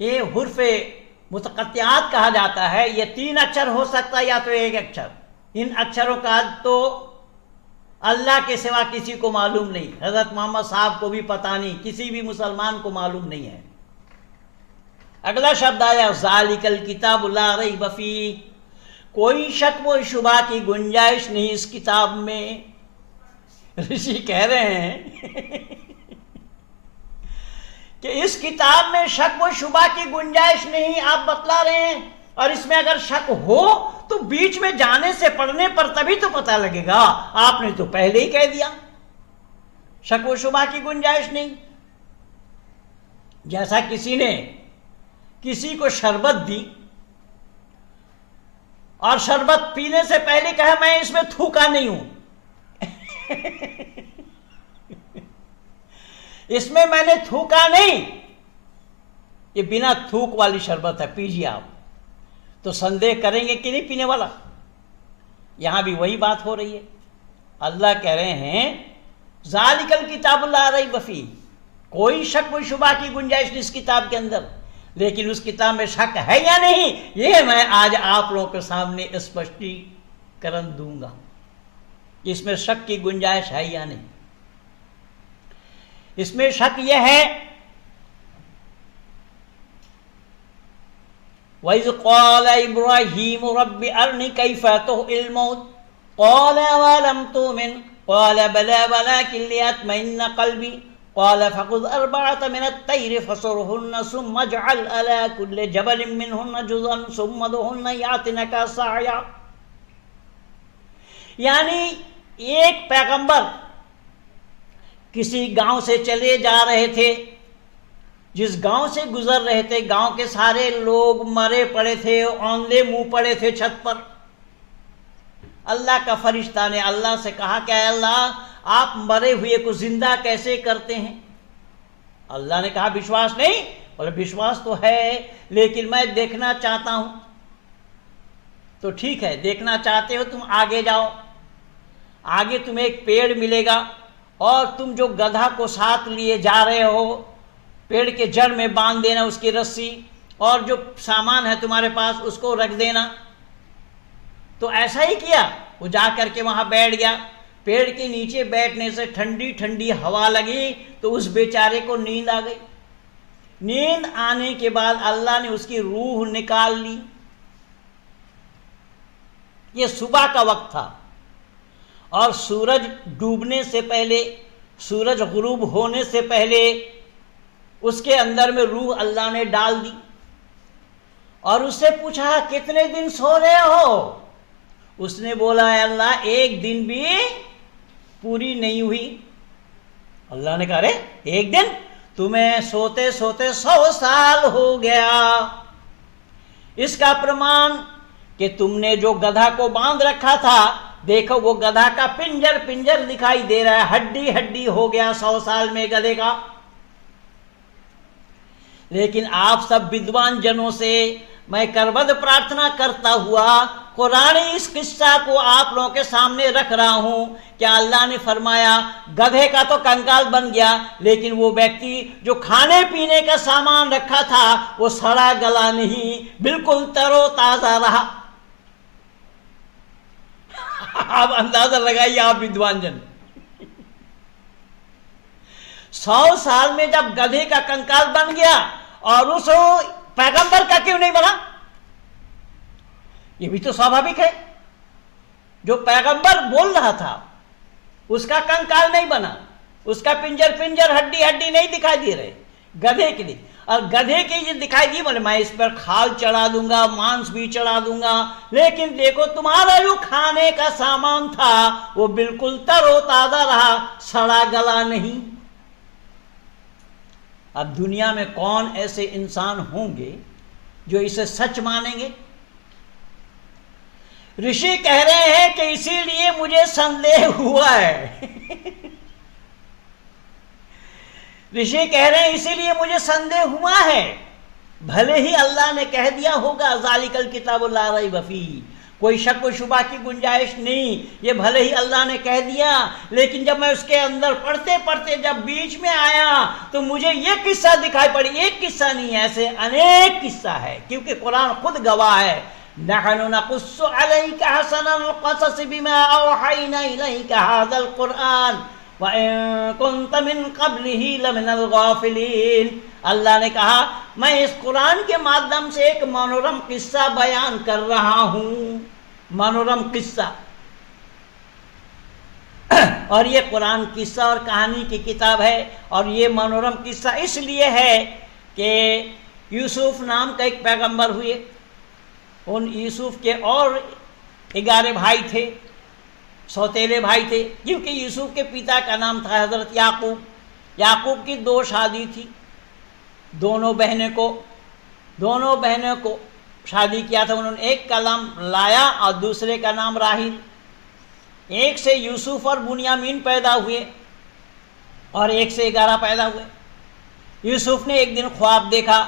ये हुर्फे मुतक़त्तिआत कहा जाता है। ये तीन अक्षर हो सकता है या तो एक अक्षर। इन अक्षरों का तो अल्लाह के सिवा किसी को मालूम नहीं, हजरत मोहम्मद साहब को भी पता नहीं, किसी भी मुसलमान को मालूम नहीं है। अगला शब्द आया ज़ालिकल किताबु ला रैब फीह, कोई शक व शुबा की गुंजाइश नहीं इस किताब में। ऋषि कह रहे हैं कि इस किताब में शक व शुबा की गुंजाइश नहीं, आप बतला रहे हैं। और इसमें अगर शक हो तो बीच में जाने से पढ़ने पर तभी तो पता लगेगा। आपने तो पहले ही कह दिया शक व शुबा की गुंजाइश नहीं। जैसा किसी ने किसी को शरबत दी और शरबत पीने से पहले कहा मैं इसमें थूका नहीं हूं इसमें मैंने थूका नहीं, ये बिना थूक वाली शरबत है, पीजिए आप। तो संदेह करेंगे कि नहीं पीने वाला? यहां भी वही बात हो रही है। अल्लाह कह रहे हैं ज़ालिकल किताबुल ला रैब फीह, कोई शक व शुबा की गुंजाइश नहीं इस किताब के अंदर। लेकिन उस किताब में शक है या नहीं, ये मैं आज आप लोगों के सामने स्पष्टीकरण दूंगा। इसमें शक की गुंजाइश है या नहीं। इसमें शक यह है वइज़ क़ाल इब्राहीम रब्बि अरनी कैफ़ तुहिल मौत क़ाल अवलम तुमिन क़ाल बला वलाकिन लियत्मइन्ना क़ल्बी क़ाल फ़ख़ुज़ अर्बअतम मिनत-तैर फ़सुरहुन्न सुम्मा इजअल अला कुल्लि जबलिन मिनहुन्न जुज़'अन सुम्मा उदउहुन्न यातिनका सअया। यानी एक पैगंबर किसी गांव से चले जा रहे थे, जिस गांव से गुजर रहे थे गांव के सारे लोग मरे पड़े थे, औंधे मुंह पड़े थे छत पर। अल्लाह का फरिश्ता ने अल्लाह से कहा कि अल्लाह आप मरे हुए को जिंदा कैसे करते हैं? अल्लाह ने कहा विश्वास नहीं? बोले विश्वास तो है, लेकिन मैं देखना चाहता हूं। तो ठीक है, देखना चाहते हो तुम आगे जाओ, आगे तुम्हें एक पेड़ मिलेगा और तुम जो गधा को साथ लिए जा रहे हो पेड़ के जड़ में बांध देना उसकी रस्सी, और जो सामान है तुम्हारे पास उसको रख देना। तो ऐसा ही किया, वो जा करके वहां बैठ गया। पेड़ के नीचे बैठने से ठंडी ठंडी हवा लगी तो उस बेचारे को नींद आ गई। नींद आने के बाद अल्लाह ने उसकी रूह निकाल ली। ये सुबह का वक्त था और सूरज डूबने से पहले, सूरज गुरूब होने से पहले उसके अंदर में रूह अल्लाह ने डाल दी और उससे पूछा कितने दिन सो रहे हो? उसने बोला अल्लाह एक दिन भी पूरी नहीं हुई। अल्लाह ने कहा अरे एक दिन? तुम्हें सोते सोते 100 साल हो गया। इसका प्रमाण कि तुमने जो गधा को बांध रखा था, देखो वो गधा का पिंजर पिंजर दिखाई दे रहा है, हड्डी हड्डी हो गया 100 साल में गधे का। लेकिन आप सब विद्वान जनों से मैं करबद्ध प्रार्थना करता हुआ कुरानी इस किस्सा को आप लोगों के सामने रख रहा हूं। क्या अल्लाह ने फरमाया गधे का तो कंकाल बन गया, लेकिन वो व्यक्ति जो खाने पीने का सामान रखा था वो सड़ा गला नहीं, बिल्कुल तरोताजा रहा। आप अंदाजा लगाइए आप विद्वान जन। 100 साल में जब गधे का कंकाल बन गया और उस पैगंबर का क्यों नहीं बना? ये भी तो स्वाभाविक है। जो पैगंबर बोल रहा था उसका कंकाल नहीं बना, उसका पिंजर पिंजर हड्डी हड्डी नहीं दिखाई दे रहे गधे के लिए। और गधे के ये दिखाई दी बोले मैं इस पर खाल चढ़ा दूंगा, मांस भी चढ़ा दूंगा, लेकिन देखो तुम्हारा जो खाने का सामान था वो बिल्कुल तरोताजा रहा, सड़ा गला नहीं। अब दुनिया में कौन ऐसे इंसान होंगे जो इसे सच मानेंगे? ऋषि कह रहे हैं कि इसीलिए मुझे संदेह हुआ है। ऋषि कह रहे हैं इसीलिए मुझे संदेह हुआ है। भले ही अल्लाह ने कह दिया होगा ज़ालिकल किताबुल ला रैब फीह, कोई शक व शुबा की गुंजाइश नहीं, ये भले ही अल्लाह ने कह दिया, लेकिन जब मैं उसके अंदर पढ़ते पढ़ते जब बीच में आया तो मुझे ये किस्सा दिखाई पड़ी। एक किस्सा नहीं है, ऐसे अनेक किस्सा है, क्योंकि कुरान खुद गवाह है। नहनु नकुस्सु अलैका हसनल क़सस बिमा औहैना इलैका हाज़ल कुरआन व इन कुन्त मिन क़ब्लिही लमिनल गाफ़िलीन। अल्लाह ने कहा मैं इस कुरान के माध्यम से एक मनोरम किस्सा बयान कर रहा हूं, मनोरम किस्सा। और ये कुरान किस्सा और कहानी की किताब है, और ये मनोरम किस्सा इसलिए है कि यूसुफ नाम का एक पैगंबर हुए, उन यूसुफ के और 11 भाई थे, सौतेले भाई थे, क्योंकि यूसुफ के पिता का नाम था हज़रत याकूब। याकूब की 2 शादी थी, दोनों बहनों को शादी किया था उन्होंने। एक का नाम लाया और दूसरे का नाम राहिल। एक से यूसुफ और बुनियामीन पैदा हुए और एक से 11 पैदा हुए। यूसुफ ने एक दिन ख्वाब देखा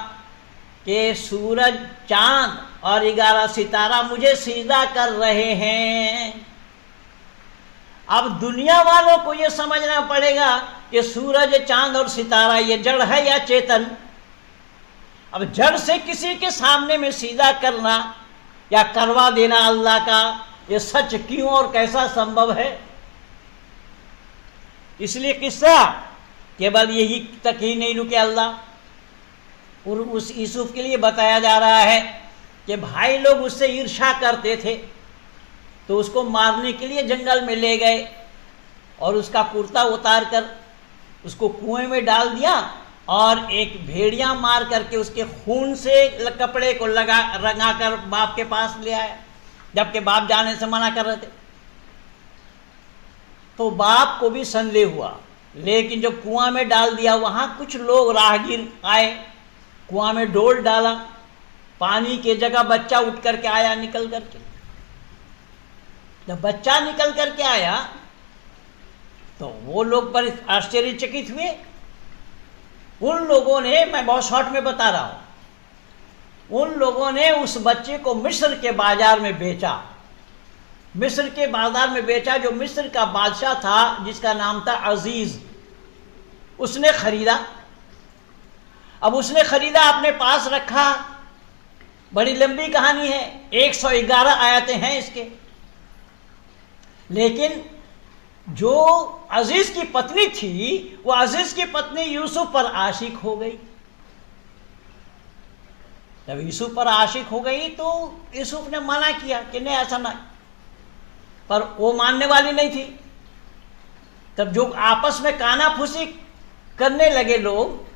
कि सूरज, चांद और 11 सितारा मुझे सीधा कर रहे हैं। अब दुनिया वालों को यह समझना पड़ेगा कि सूरज, चांद और सितारा ये जड़ है या चेतन। अब जड़ से किसी के सामने में सीधा करना या करवा देना अल्लाह का, ये सच क्यों और कैसा संभव है? इसलिए किस्सा केवल यही तक ही नहीं रुके अल्लाह और उस यूसुफ के लिए बताया जा रहा है कि भाई लोग उससे ईर्ष्या करते थे, तो उसको मारने के लिए जंगल में ले गए और उसका कुर्ता उतार कर उसको कुएं में डाल दिया और एक भेड़िया मार करके उसके खून से कपड़े को रंगा कर बाप के पास ले आया, जबकि बाप जाने से मना कर रहे थे। तो बाप को भी संदेह हुआ, लेकिन जब कुआं में डाल दिया, वहां कुछ लोग राहगीर आए, कुआं में डोल डाला, पानी की जगह बच्चा उठ करके आया निकल करके। जब बच्चा निकल करके आया तो वो लोग पर आश्चर्यचकित हुए। उन लोगों ने, मैं बहुत शॉर्ट में बता रहा हूं, उन लोगों ने उस बच्चे को मिस्र के बाजार में बेचा। मिस्र के बाजार में बेचा। जो मिस्र का बादशाह था जिसका नाम था अजीज, उसने खरीदा। अब उसने खरीदा, अपने पास रखा। बड़ी लंबी कहानी है, 111 आयतें हैं इसके। लेकिन जो अजीज की पत्नी थी, वो अजीज की पत्नी यूसुफ पर आशिक हो गई। जब यूसुफ पर आशिक हो गई तो यूसुफ ने मना किया कि नहीं, ऐसा नहीं, पर वो मानने वाली नहीं थी। तब जो आपस में कानाफूसी करने लगे लोग,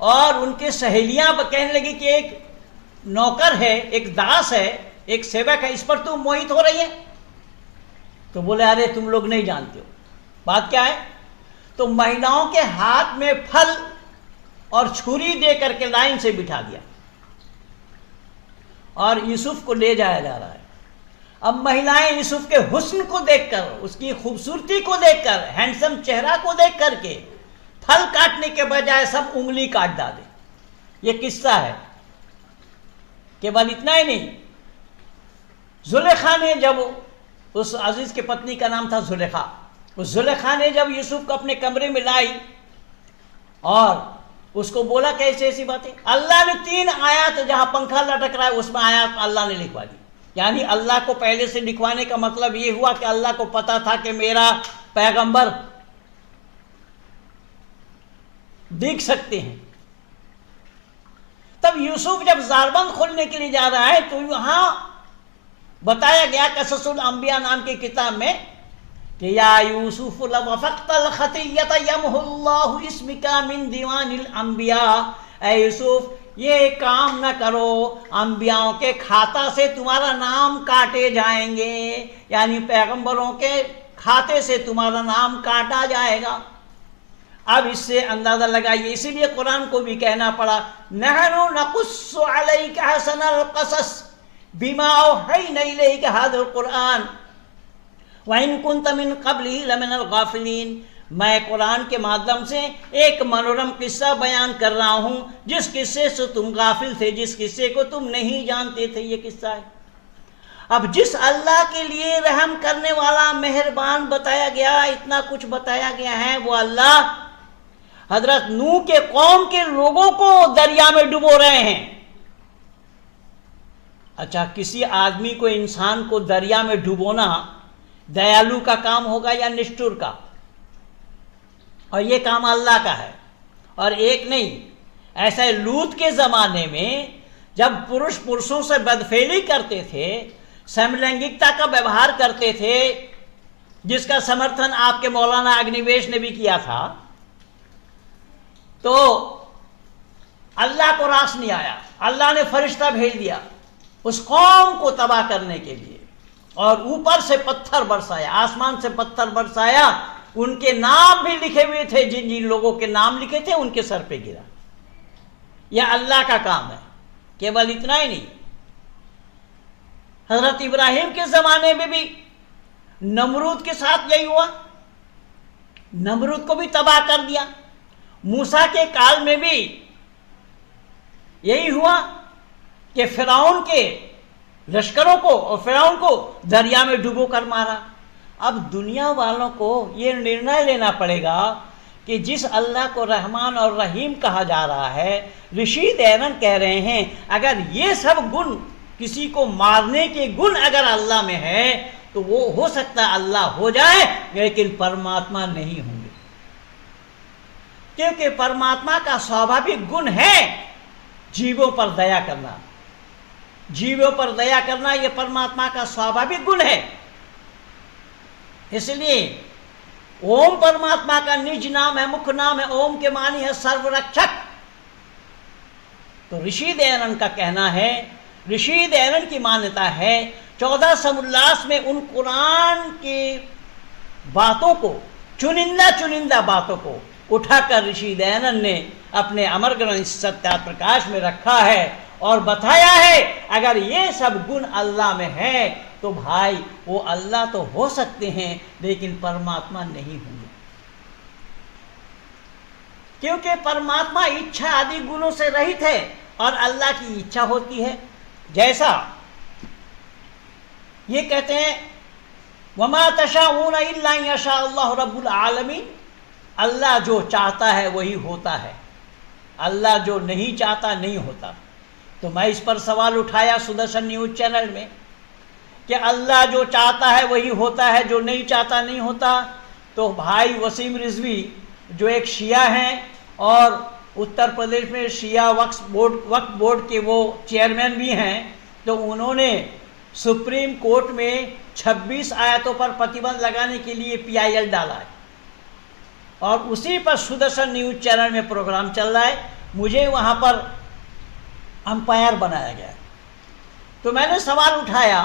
और उनके सहेलियां कहने लगी कि एक नौकर है, एक दास है, एक सेवक है, इस पर तुम मोहित हो रही है। तो बोले अरे तुम लोग नहीं जानते हो बात क्या है। तो महिलाओं के हाथ में फल और छुरी दे करके लाइन से बिठा दिया और यूसुफ को ले जाया जा रहा है। अब महिलाएं यूसुफ के हुस्न को देखकर, उसकी खूबसूरती को देखकर, हैंडसम चेहरा को देख करके फल काटने के बजाय सब उंगली काट डाले। ये किस्सा है। केवल इतना ही नहीं, जुलेखा ने, जब उस अजीज की पत्नी का नाम था जुलेखा, उस जुलेखा ने जब यूसुफ को अपने कमरे में लाई और उसको बोला कैसे ऐसी बातें, अल्लाह ने 3 आयत, जहां पंखा लटक रहा है उसमें आयत अल्लाह ने लिखवा दी। यानी अल्लाह को पहले से लिखवाने का मतलब ये हुआ कि अल्लाह को पता था कि मेरा पैगंबर देख सकते हैं। तब यूसुफ जब ज़ारबंद खोलने के लिए जा रहा है तो वहां बताया गया कससुल अंबिया नाम की किताब में कि या यूसुफ लवफ़क़्तल ख़तिय्यत यमहुल्लाहु इस्मिका मिन दीवानिल अंबिया, ऐ यूसुफ ये काम न करो, अंबियाओं के खाता से तुम्हारा नाम काटे जाएंगे, यानी पैगंबरों के खाते से तुम्हारा नाम काटा जाएगा। अब इससे अंदाजा लगाइए, इसीलिए कुरान को भी कहना पड़ा, नहनु नकुस्सु अलैका हसनल क़सस बिमा औहैना इलैका हाज़ल कुरान व इन कुन्त मिन क़ब्लिही लमिनल गाफ़िलीन। मैं कुरान के माध्यम से एक मनोरम किस्सा बयान कर रहा हूं, जिस किस्से से तुम गाफिल थे, जिस किस्से को तुम नहीं जानते थे। ये किस्सा है। अब जिस अल्लाह के लिए रहम करने वाला, मेहरबान बताया गया, इतना कुछ बताया गया है, वो अल्लाह हजरत नूह के कौम के लोगों को दरिया में डुबो रहे हैं। अच्छा, किसी आदमी को, इंसान को दरिया में डुबोना दयालु का काम होगा या निष्ठुर का? और ये काम अल्लाह का है। और एक नहीं, ऐसा लूत के ज़माने में जब पुरुष पुरुषों से बदफेली करते थे, समलैंगिकता का व्यवहार करते थे, जिसका समर्थन आपके मौलाना अग्निवेश ने भी किया था, तो अल्लाह को रास नहीं आया। अल्लाह ने फरिश्ता भेज दिया उस कौम को तबाह करने के लिए, और ऊपर से पत्थर बरसाया, आसमान से पत्थर बरसाया। उनके नाम भी लिखे हुए थे, जिन जिन लोगों के नाम लिखे थे उनके सर पे गिरा। यह अल्लाह का काम है। केवल इतना ही नहीं, हजरत इब्राहिम के जमाने में भी नमरूद के साथ यही हुआ, नमरूद को भी तबाह कर दिया। मूसा के काल में भी यही हुआ कि फिरौन के लश्करों को और फिरौन को दरिया में डुबो कर मारा। अब दुनिया वालों को ये निर्णय लेना पड़ेगा कि जिस अल्लाह को रहमान और रहीम कहा जा रहा है, ऋषि दैनन कह रहे हैं, अगर ये सब गुण, किसी को मारने के गुण अगर अल्लाह में है तो वो हो सकता है अल्लाह हो जाए, लेकिन परमात्मा नहीं होंगे। क्योंकि परमात्मा का स्वाभाविक गुण है जीवों पर दया करना। जीवों पर दया करना यह परमात्मा का स्वाभाविक गुण है। इसलिए ओम परमात्मा का निज नाम है, मुख्य नाम है। ओम के मानी है सर्वरक्षक। तो ऋषि दयानंद का कहना है, ऋषि दयानंद की मान्यता है, 14 समुल्लास में उन कुरान के बातों को, चुनिंदा बातों को उठाकर ऋषि दयानंद ने अपने अमर ग्रंथ सत्यार्थ प्रकाश में रखा है और बताया है, अगर ये सब गुण अल्लाह में है तो भाई वो अल्लाह तो हो सकते हैं, लेकिन परमात्मा नहीं होंगे। क्योंकि परमात्मा इच्छा आदि गुणों से रहित है और अल्लाह की इच्छा होती है। जैसा ये कहते हैं, वमा तशाऊन इल्ला यशा अल्लाह रब्बुल आलमीन, अल्लाह जो चाहता है वही होता है, अल्लाह जो नहीं चाहता नहीं होता। तो मैं इस पर सवाल उठाया सुदर्शन न्यूज चैनल में कि अल्लाह जो चाहता है वही होता है, जो नहीं चाहता नहीं होता। तो भाई वसीम रिजवी जो एक शिया हैं और उत्तर प्रदेश में शिया वक्फ बोर्ड के वो चेयरमैन भी हैं, तो उन्होंने सुप्रीम कोर्ट में 26 आयतों पर प्रतिबंध लगाने के लिए PIL डाला है और उसी पर सुदर्शन न्यूज चैनल में प्रोग्राम चल रहा है। मुझे वहाँ पर अंपायर बनाया गया। तो मैंने सवाल उठाया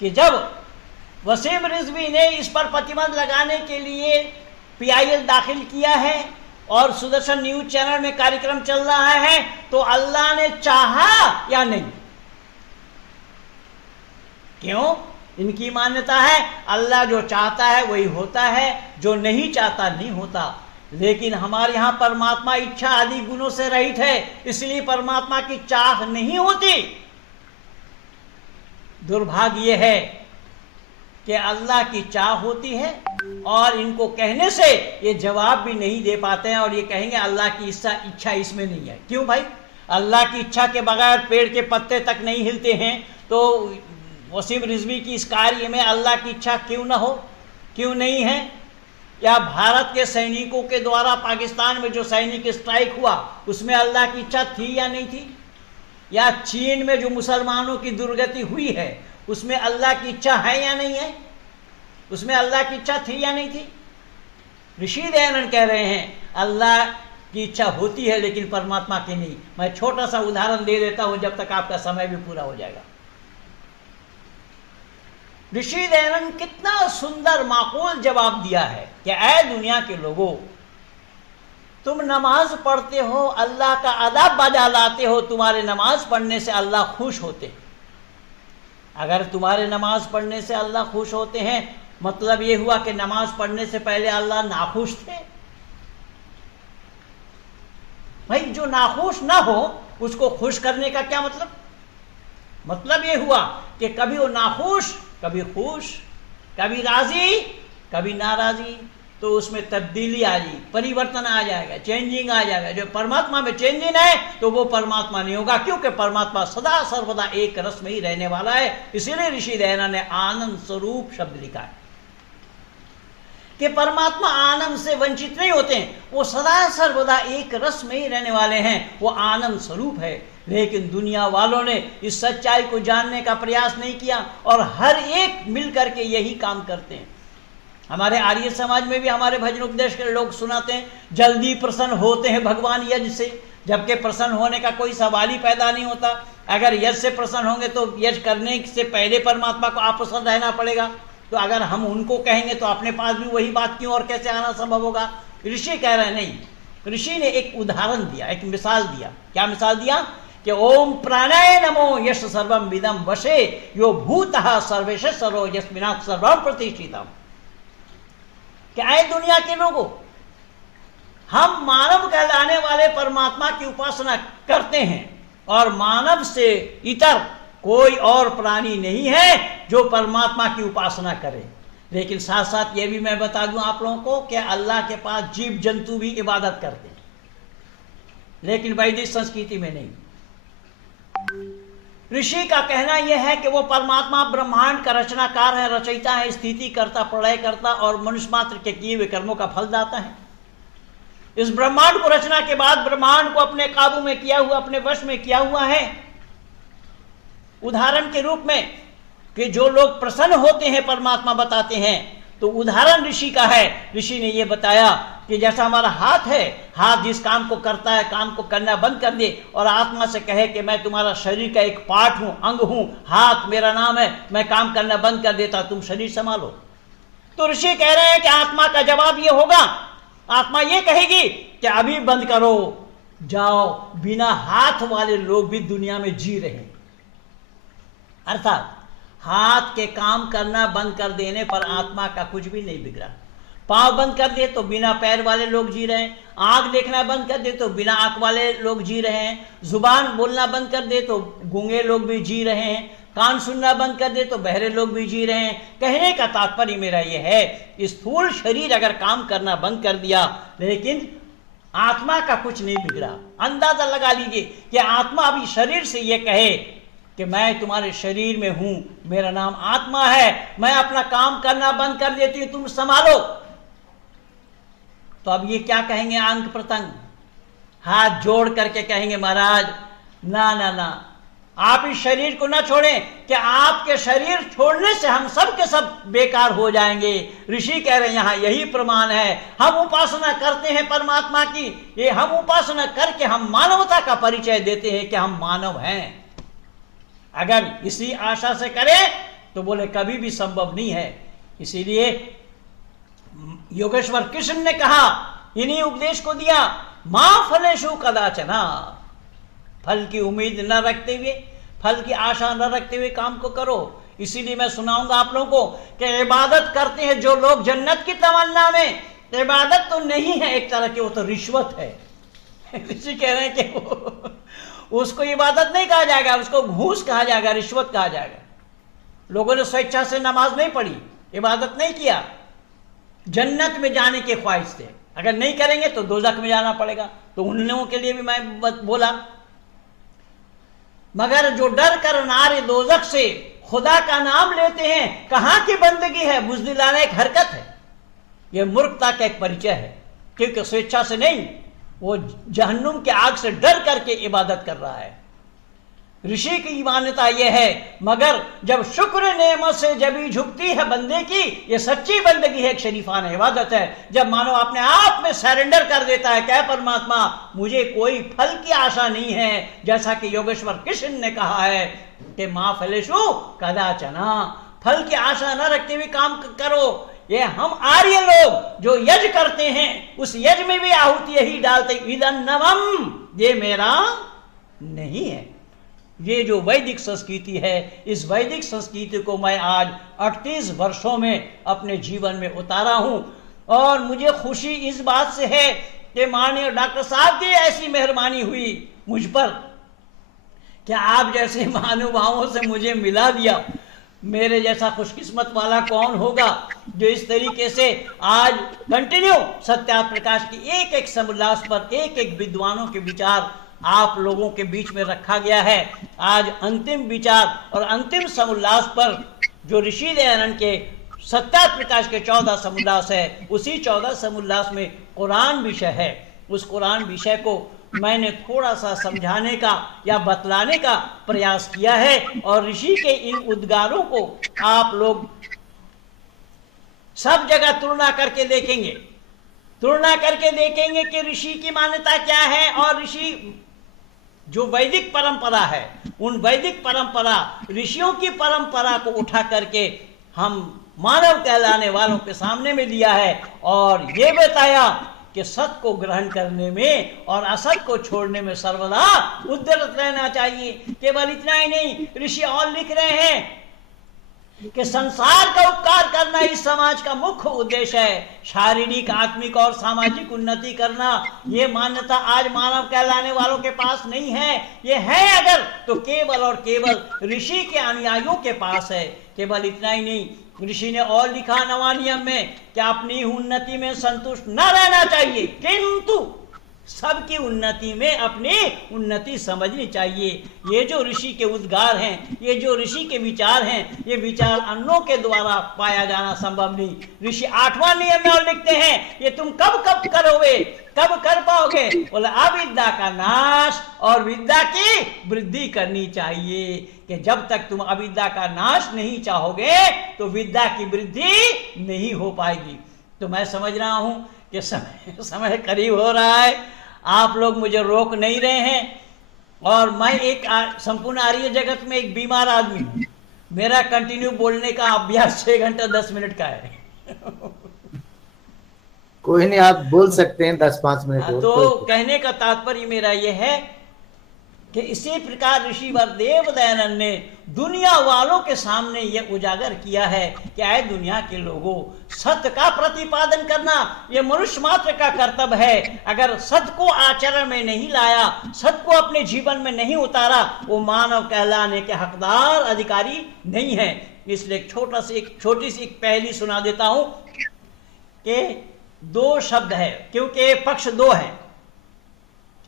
कि जब वसीम रिजवी ने इस पर प्रतिबंध लगाने के लिए PIL दाखिल किया है और सुदर्शन न्यूज चैनल में कार्यक्रम चल रहा है, तो अल्लाह ने चाहा या नहीं? क्यों? इनकी मान्यता है अल्लाह जो चाहता है वही होता है, जो नहीं चाहता नहीं होता। लेकिन हमारे यहाँ परमात्मा इच्छा आदि गुणों से रहित है, इसलिए परमात्मा की चाह नहीं होती। दुर्भाग्य है कि अल्लाह की चाह होती है और इनको कहने से ये जवाब भी नहीं दे पाते हैं और ये कहेंगे अल्लाह की इच्छा इसमें नहीं है। क्यों भाई? अल्लाह की इच्छा के बगैर पेड़ के पत्ते तक नहीं हिलते हैं, तो वसीम रिजवी की इस कार्य में अल्लाह की इच्छा क्यों ना हो, क्यों नहीं है? या भारत के सैनिकों के द्वारा पाकिस्तान में जो सैनिक स्ट्राइक हुआ उसमें अल्लाह की इच्छा थी या नहीं थी? या चीन में जो मुसलमानों की दुर्गति हुई है उसमें अल्लाह की इच्छा है या नहीं है? उसमें अल्लाह की इच्छा थी या नहीं थी? ऋषि दयानंद कह रहे हैं अल्लाह की इच्छा होती है लेकिन परमात्मा की नहीं। मैं छोटा सा उदाहरण दे देता हूं, जब तक आपका समय भी पूरा हो जाएगा। ऋषि दयानंद कितना सुंदर माकूल जवाब दिया है कि ऐ दुनिया के लोगों, तुम नमाज पढ़ते हो, अल्लाह का अदब बजा लाते हो, तुम्हारे नमाज पढ़ने से अल्लाह खुश होते हैं। अगर तुम्हारे नमाज पढ़ने से अल्लाह खुश होते हैं, मतलब ये हुआ कि नमाज पढ़ने से पहले अल्लाह नाखुश थे। भाई जो नाखुश ना हो उसको खुश करने का क्या मतलब? मतलब ये हुआ कि कभी वो नाखुश, कभी खुश, कभी राजी, कभी नाराजी, तो उसमें तब्दीली आ जाएगी, परिवर्तन आ जाएगा, चेंजिंग आ जाएगा। जो परमात्मा में चेंजिंग है तो वो परमात्मा नहीं होगा, क्योंकि परमात्मा सदा सर्वदा एक रस में ही रहने वाला है। इसीलिए ऋषि दयानंद ने आनंद स्वरूप शब्द लिखा है कि परमात्मा आनंद से वंचित नहीं होते हैं, वो सदा सर्वदा एक रस में ही रहने वाले हैं, वो आनंद स्वरूप है। लेकिन दुनिया वालों ने इस सच्चाई को जानने का प्रयास नहीं किया और हर एक मिल करके यही काम करते हैं। हमारे आर्य समाज में भी हमारे भजन उपदेश के लोग सुनाते हैं, जल्दी प्रसन्न होते हैं भगवान यज्ञ से, जबकि प्रसन्न होने का कोई सवाल ही पैदा नहीं होता। अगर यज्ञ से प्रसन्न होंगे तो यज्ञ करने से पहले परमात्मा को आप प्रसन्न रहना पड़ेगा। तो अगर हम उनको कहेंगे तो अपने पास भी वही बात क्यों और कैसे आना संभव होगा? ऋषि कह रहे हैं नहीं, ऋषि ने एक उदाहरण दिया, एक मिसाल दिया। क्या मिसाल दिया? कि ओम प्राणाय नमो यश सर्वम विदम वशे यो भूतः सर्वेश सरो यस्मिनात् सर्वम प्रतिष्ठितम। क्या है दुनिया के लोगों, हम मानव कहलाने वाले परमात्मा की उपासना करते हैं और मानव से इतर कोई और प्राणी नहीं है जो परमात्मा की उपासना करे। लेकिन साथ साथ ये भी मैं बता दूं आप लोगों को कि अल्लाह के पास जीव जंतु भी इबादत करते हैं, लेकिन वैदिक संस्कृति में नहीं। ऋषि का कहना यह है कि वो परमात्मा ब्रह्मांड का रचनाकार है, रचयिता है, स्थिति करता, प्रलय करता और मनुष्य मात्र के किए हुए कर्मों का फल दाता है। इस ब्रह्मांड को रचना के बाद ब्रह्मांड को अपने काबू में किया हुआ, अपने वश में किया हुआ है। उदाहरण के रूप में कि जो लोग प्रसन्न होते हैं परमात्मा बताते हैं, तो उदाहरण ऋषि का है। ऋषि ने यह बताया कि जैसा हमारा हाथ है, हाथ जिस काम को करता है, काम को करना बंद कर दे और आत्मा से कहे कि मैं तुम्हारा शरीर का एक पार्ट हूं, अंग हूं, हाथ मेरा नाम है, मैं काम करना बंद कर देता, तुम शरीर संभालो। तो ऋषि कह रहे हैं कि आत्मा का जवाब यह होगा, आत्मा ये कहेगी कि अभी बंद करो, जाओ। बिना हाथ वाले लोग भी दुनिया में जी रहे हैं। अर्थात हाथ के काम करना बंद कर देने पर आत्मा का कुछ भी नहीं बिगड़ा। पांव बंद कर दे तो बिना पैर वाले लोग जी रहे हैं, आंख देखना बंद कर दे तो बिना आंख वाले लोग जी रहे हैं, जुबान बोलना बंद कर दे तो गूंगे लोग भी जी रहे हैं, कान सुनना बंद कर दे तो बहरे लोग भी जी रहे हैं। कहने का तात्पर्य मेरा यह है, स्थूल शरीर अगर काम करना बंद कर दिया लेकिन आत्मा का कुछ नहीं बिगड़ा। अंदाजा लगा लीजिए कि आत्मा अभी शरीर से यह कहे कि मैं तुम्हारे शरीर में हूं, मेरा नाम आत्मा है, मैं अपना काम करना बंद कर देती हूं, तुम संभालो। तो अब ये क्या कहेंगे? अंग प्रत्यंग हाथ जोड़ करके कहेंगे, महाराज ना ना ना, आप इस शरीर को ना छोड़ें, कि आपके शरीर छोड़ने से हम सब के सब बेकार हो जाएंगे। ऋषि कह रहे हैं यहां यही प्रमाण है। हम उपासना करते हैं परमात्मा की, ये हम उपासना करके हम मानवता का परिचय देते हैं कि हम मानव हैं। अगर इसी आशा से करें तो बोले कभी भी संभव नहीं है। इसीलिए योगेश्वर कृष्ण ने कहा, इन्हीं उपदेश को दिया, मां फलेषु कदाचना, फल की उम्मीद न रखते हुए, फल की आशा न रखते हुए काम को करो। इसीलिए मैं सुनाऊंगा आप लोगों को कि इबादत करते हैं जो लोग जन्नत की तमन्ना में, इबादत तो नहीं है एक तरह की, वो तो रिश्वत है। ऋषि कह रहे हैं कि उसको इबादत नहीं कहा जाएगा, उसको घूस कहा जाएगा, रिश्वत कहा जाएगा। लोगों ने स्वेच्छा से नमाज नहीं पढ़ी, इबादत नहीं किया, जन्नत में जाने के ख्वाहिश से, अगर नहीं करेंगे तो दोजख में जाना पड़ेगा। तो उन लोगों के लिए भी मैं बोला, मगर जो डर कर नारे दोजख से खुदा का नाम लेते हैं, कहां की बंदगी है? बुज़दिलाना एक हरकत है, यह मूर्खता का एक परिचय है, क्योंकि स्वेच्छा से नहीं, वो जहन्नुम के आग से डर करके इबादत कर रहा है। ऋषि की मान्यता यह है, मगर जब शुक्र नेमत से जबी झुकती है बंदे की, यह सच्ची बंदगी है, एक शरीफाना इबादत है। जब मानव अपने आप में सरेंडर कर देता है, क्या परमात्मा मुझे कोई फल की आशा नहीं है, जैसा कि योगेश्वर कृष्ण ने कहा है कि मां फलेषु कदाचना, फल की आशा न रखते हुए काम करो। ये हम आर्य लोग जो यज्ञ करते हैं, उस यज्ञ में भी आहुति यही डालते, इदन्नवम, ये मेरा नहीं है। ये जो वैदिक संस्कृति है, इस वैदिक संस्कृति को मैं आज 38 वर्षों में अपने जीवन में उतारा हूं, और मुझे खुशी इस बात से है कि माननीय डॉक्टर साहब की ऐसी मेहरबानी हुई मुझ पर कि आप जैसे महानुभावों से मुझे मिला दिया। मेरे जैसा खुशकिस्मत वाला कौन होगा जो इस तरीके से आज कंटिन्यू सत्यार्थ प्रकाश की एक एक समोल्लास पर एक एक विद्वानों के विचार आप लोगों के बीच में रखा गया है। आज अंतिम विचार और अंतिम समोल्लास पर जो ऋषि दयानंद के सत्यार्थ प्रकाश के 14 समोल्लास है, उसी 14 समोल्लास में कुरान विषय है। उस कुरान विषय को मैंने थोड़ा सा समझाने का या बतलाने का प्रयास किया है, और ऋषि के इन उद्गारों को आप लोग सब जगह तुलना करके देखेंगे कि ऋषि की मान्यता क्या है और ऋषि जो वैदिक परंपरा है, उन वैदिक परंपरा ऋषियों की परंपरा को उठा करके हम मानव कहलाने वालों के सामने में दिया है और ये बताया कि सत्य को ग्रहण करने में और असत्य को छोड़ने में सर्वदा उद्यत रहना चाहिए। केवल इतना ही नहीं, ऋषि और लिख रहे हैं कि संसार का उपकार करना इस समाज का मुख्य उद्देश्य है। शारीरिक, आत्मिक और सामाजिक उन्नति करना, ये मान्यता आज मानव कहलाने वालों के पास नहीं है। ये है अगर तो केवल और केवल ऋषि के अनुयायियों के पास है। केवल इतना ही नहीं, ऋषि ने और लिखा नवा नियम में कि अपनी उन्नति में संतुष्ट न रहना चाहिए, किंतु सबकी उन्नति में अपनी उन्नति समझनी चाहिए। ये जो ऋषि के उद्गार हैं, ये जो ऋषि के विचार हैं, ये विचार अन्यों के द्वारा पाया जाना संभव नहीं। ऋषि 8वां नियम में और लिखते हैं, ये तुम कब कब करोगे, कब कर पाओगे? बोले अविद्या का नाश और विद्या की वृद्धि करनी चाहिए। कि जब तक तुम अविद्या का नाश नहीं चाहोगे तो विद्या की वृद्धि नहीं हो पाएगी। तो मैं समझ रहा हूं कि समय करीब हो रहा है, आप लोग मुझे रोक नहीं रहे हैं और मैं एक संपूर्ण आर्य जगत में एक बीमार आदमी हूं। मेरा कंटिन्यू बोलने का अभ्यास 6 घंटा 10 मिनट का है। कोई नहीं, आप बोल सकते हैं 10-5 मिनट और। तो कहने का तात्पर्य मेरा यह है कि इसी प्रकार ऋषिवर देव दयानंद ने दुनिया वालों के सामने यह उजागर किया है कि आए दुनिया के लोगों, सत्य का प्रतिपादन करना यह मनुष्य मात्र का कर्तव्य है। अगर सत्य को आचरण में नहीं लाया, सत्य को अपने जीवन में नहीं उतारा, वो मानव कहलाने के हकदार अधिकारी नहीं है। इसलिए छोटी सी एक पहेली सुना देता हूं कि 2 शब्द है, क्योंकि पक्ष 2 है,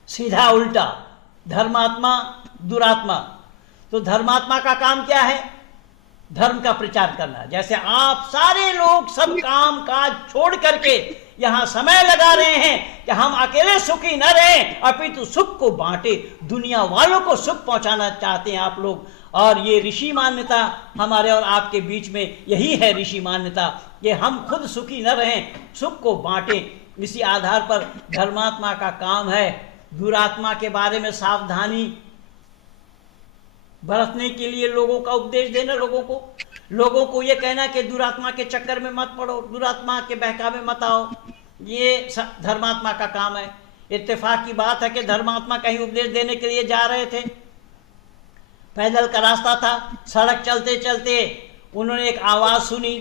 सीधा उल्टा, धर्मात्मा दुरात्मा। तो धर्मात्मा का काम क्या है? धर्म का प्रचार करना। जैसे आप सारे लोग सब काम काज छोड़ करके यहां समय लगा रहे हैं कि हम अकेले सुखी न रहें, अपितु सुख को बांटे, दुनिया वालों को सुख पहुंचाना चाहते हैं आप लोग। और ये ऋषि मान्यता हमारे और आपके बीच में यही है, ऋषि मान्यता कि हम खुद सुखी न रहें, सुख को बांटें। इसी आधार पर धर्मात्मा का काम है दुरात्मा के बारे में सावधानी बरतने के लिए लोगों का उपदेश देना, लोगों को यह कहना कि दुरात्मा के चक्कर में मत पड़ो, दुरात्मा के बहकावे मत आओ। ये धर्मात्मा का काम है। इत्तेफाक की बात है कि धर्मात्मा कहीं उपदेश देने के लिए जा रहे थे, पैदल का रास्ता था, सड़क चलते चलते उन्होंने एक आवाज सुनी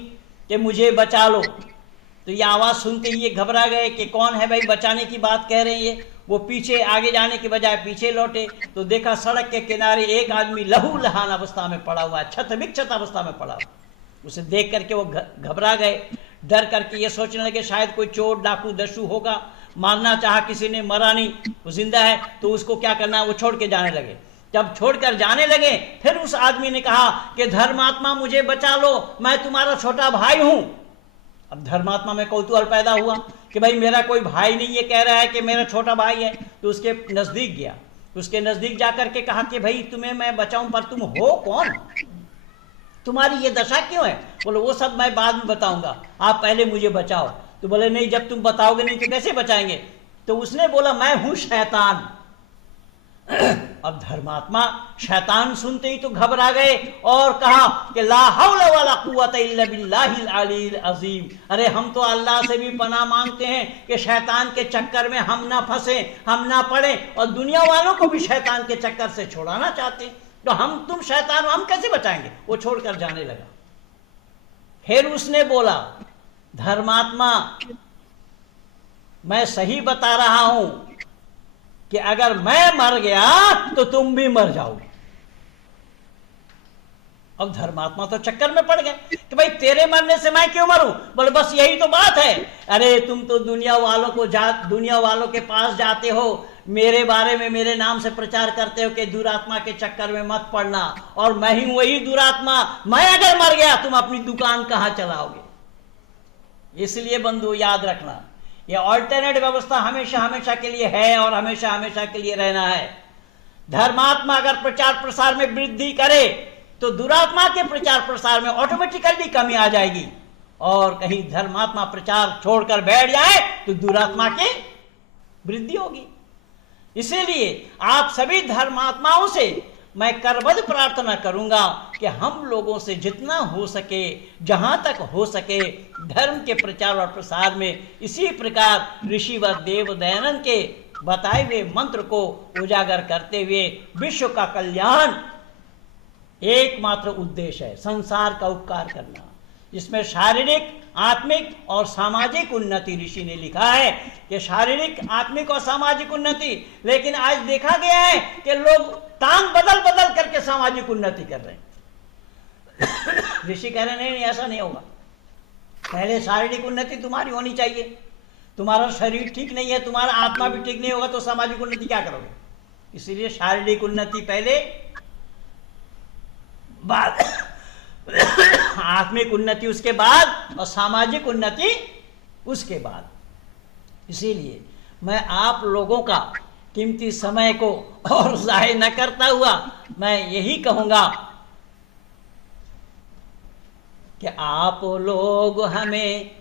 कि मुझे बचा लो। तो ये आवाज सुनते ही ये घबरा गए कि कौन है भाई, बचाने की बात कह रहे हैं। वो पीछे आगे जाने के बजाय पीछे लौटे तो देखा सड़क के किनारे एक आदमी लहू लहान अवस्था में पड़ा हुआ है, क्षत विक्षत अवस्था में पड़ा हुआ। उसे देख करके वो घबरा गए, डर करके ये सोचने लगे शायद कोई चोर डाकू दस्यु होगा, मारना चाहा किसी ने, मरा नहीं, वो जिंदा है, तो उसको क्या करना है, वो छोड़ के जाने लगे। जब छोड़कर जाने लगे फिर उस आदमी ने कहा कि धर्मात्मा मुझे बचा लो, मैं तुम्हारा छोटा भाई हूं। अब धर्मात्मा में कौतूहल पैदा हुआ कि भाई मेरा कोई भाई नहीं, ये कह रहा है कि मेरा छोटा भाई है। तो उसके नजदीक गया, उसके नजदीक जाकर के कहा कि भाई तुम्हें मैं बचाऊं, पर तुम हो कौन, तुम्हारी ये दशा क्यों है? बोले वो सब मैं बाद में बताऊंगा, आप पहले मुझे बचाओ। तो बोले नहीं, जब तुम बताओगे नहीं तो कैसे बचाएंगे? तो उसने बोला मैं हूं शैतान। अब धर्मात्मा शैतान सुनते ही तो घबरा गए और कहा कि ला हौला वला कुव्वता इल्ला बिल्लाहिल अलील अजीम। अरे हम तो अल्लाह से भी पनाह मांगते हैं कि शैतान के चक्कर में हम ना फंसे, हम ना पड़े, और दुनिया वालों को भी शैतान के चक्कर से छुड़ाना चाहते हैं। तो तुम शैतान, हम कैसे बचाएंगे? वो छोड़कर जाने लगा। फिर उसने बोला धर्मात्मा मैं सही बता रहा हूं कि अगर मैं मर गया तो तुम भी मर जाओगे। अब धर्मात्मा तो चक्कर में पड़ गए कि भाई तेरे मरने से मैं क्यों मरूं? बोले बस यही तो बात है। अरे तुम तो दुनिया वालों के पास जाते हो, मेरे बारे में मेरे नाम से प्रचार करते हो कि दुरात्मा के चक्कर में मत पड़ना, और मैं ही वही दुरात्मा, मैं अगर मर गया तुम अपनी दुकान कहां चलाओगे? इसलिए बंधु याद रखना, यह ऑल्टरनेट व्यवस्था हमेशा हमेशा के लिए है और हमेशा हमेशा के लिए रहना है। धर्मात्मा अगर प्रचार प्रसार में वृद्धि करे तो दुरात्मा के प्रचार प्रसार में ऑटोमेटिकली कमी आ जाएगी, और कहीं धर्मात्मा प्रचार छोड़कर बैठ जाए तो दुरात्मा की वृद्धि होगी। इसीलिए आप सभी धर्मात्माओं से मैं करबद्ध प्रार्थना करूंगा कि हम लोगों से जितना हो सके, जहां तक हो सके, धर्म के प्रचार और प्रसार में इसी प्रकार ऋषि व देव दयानंद के बताए हुए मंत्र को उजागर करते हुए विश्व का कल्याण एकमात्र उद्देश्य है, संसार का उपकार करना। इसमें शारीरिक, आत्मिक और सामाजिक उन्नति ऋषि ने लिखा है कि शारीरिक, आत्मिक और सामाजिक उन्नति। लेकिन आज देखा गया है कि लोग टांग बदल बदल करके सामाजिक उन्नति कर रहे हैं। ऋषि कह रहे नहीं, ऐसा नहीं होगा। पहले शारीरिक उन्नति तुम्हारी होनी चाहिए। तुम्हारा शरीर ठीक नहीं है, तुम्हारा आत्मा भी ठीक नहीं होगा तो सामाजिक उन्नति क्या करोगे? इसीलिए शारीरिक उन्नति पहले, बाद आत्मिक उन्नति उसके बाद, और सामाजिक उन्नति उसके बाद। इसीलिए मैं आप लोगों का कीमती समय को और जाय न करता हुआ मैं यही कहूंगा कि आप लोग हमें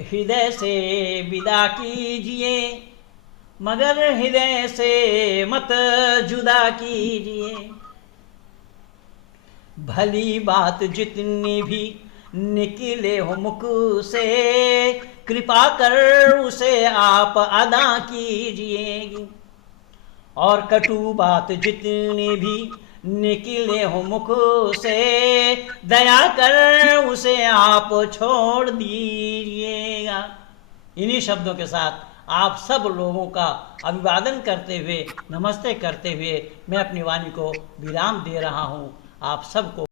हृदय से विदा कीजिए, मगर हृदय से मत जुदा कीजिए। भली बात जितनी भी निकले हो मुख से, कृपा कर उसे आप अदा कीजिए। और कटु बात जितनी भी निकले हो मुख से, दया कर उसे आप छोड़ दीजिएगा। इन्हीं शब्दों के साथ आप सब लोगों का अभिवादन करते हुए, नमस्ते करते हुए मैं अपनी वाणी को विराम दे रहा हूँ। आप सबको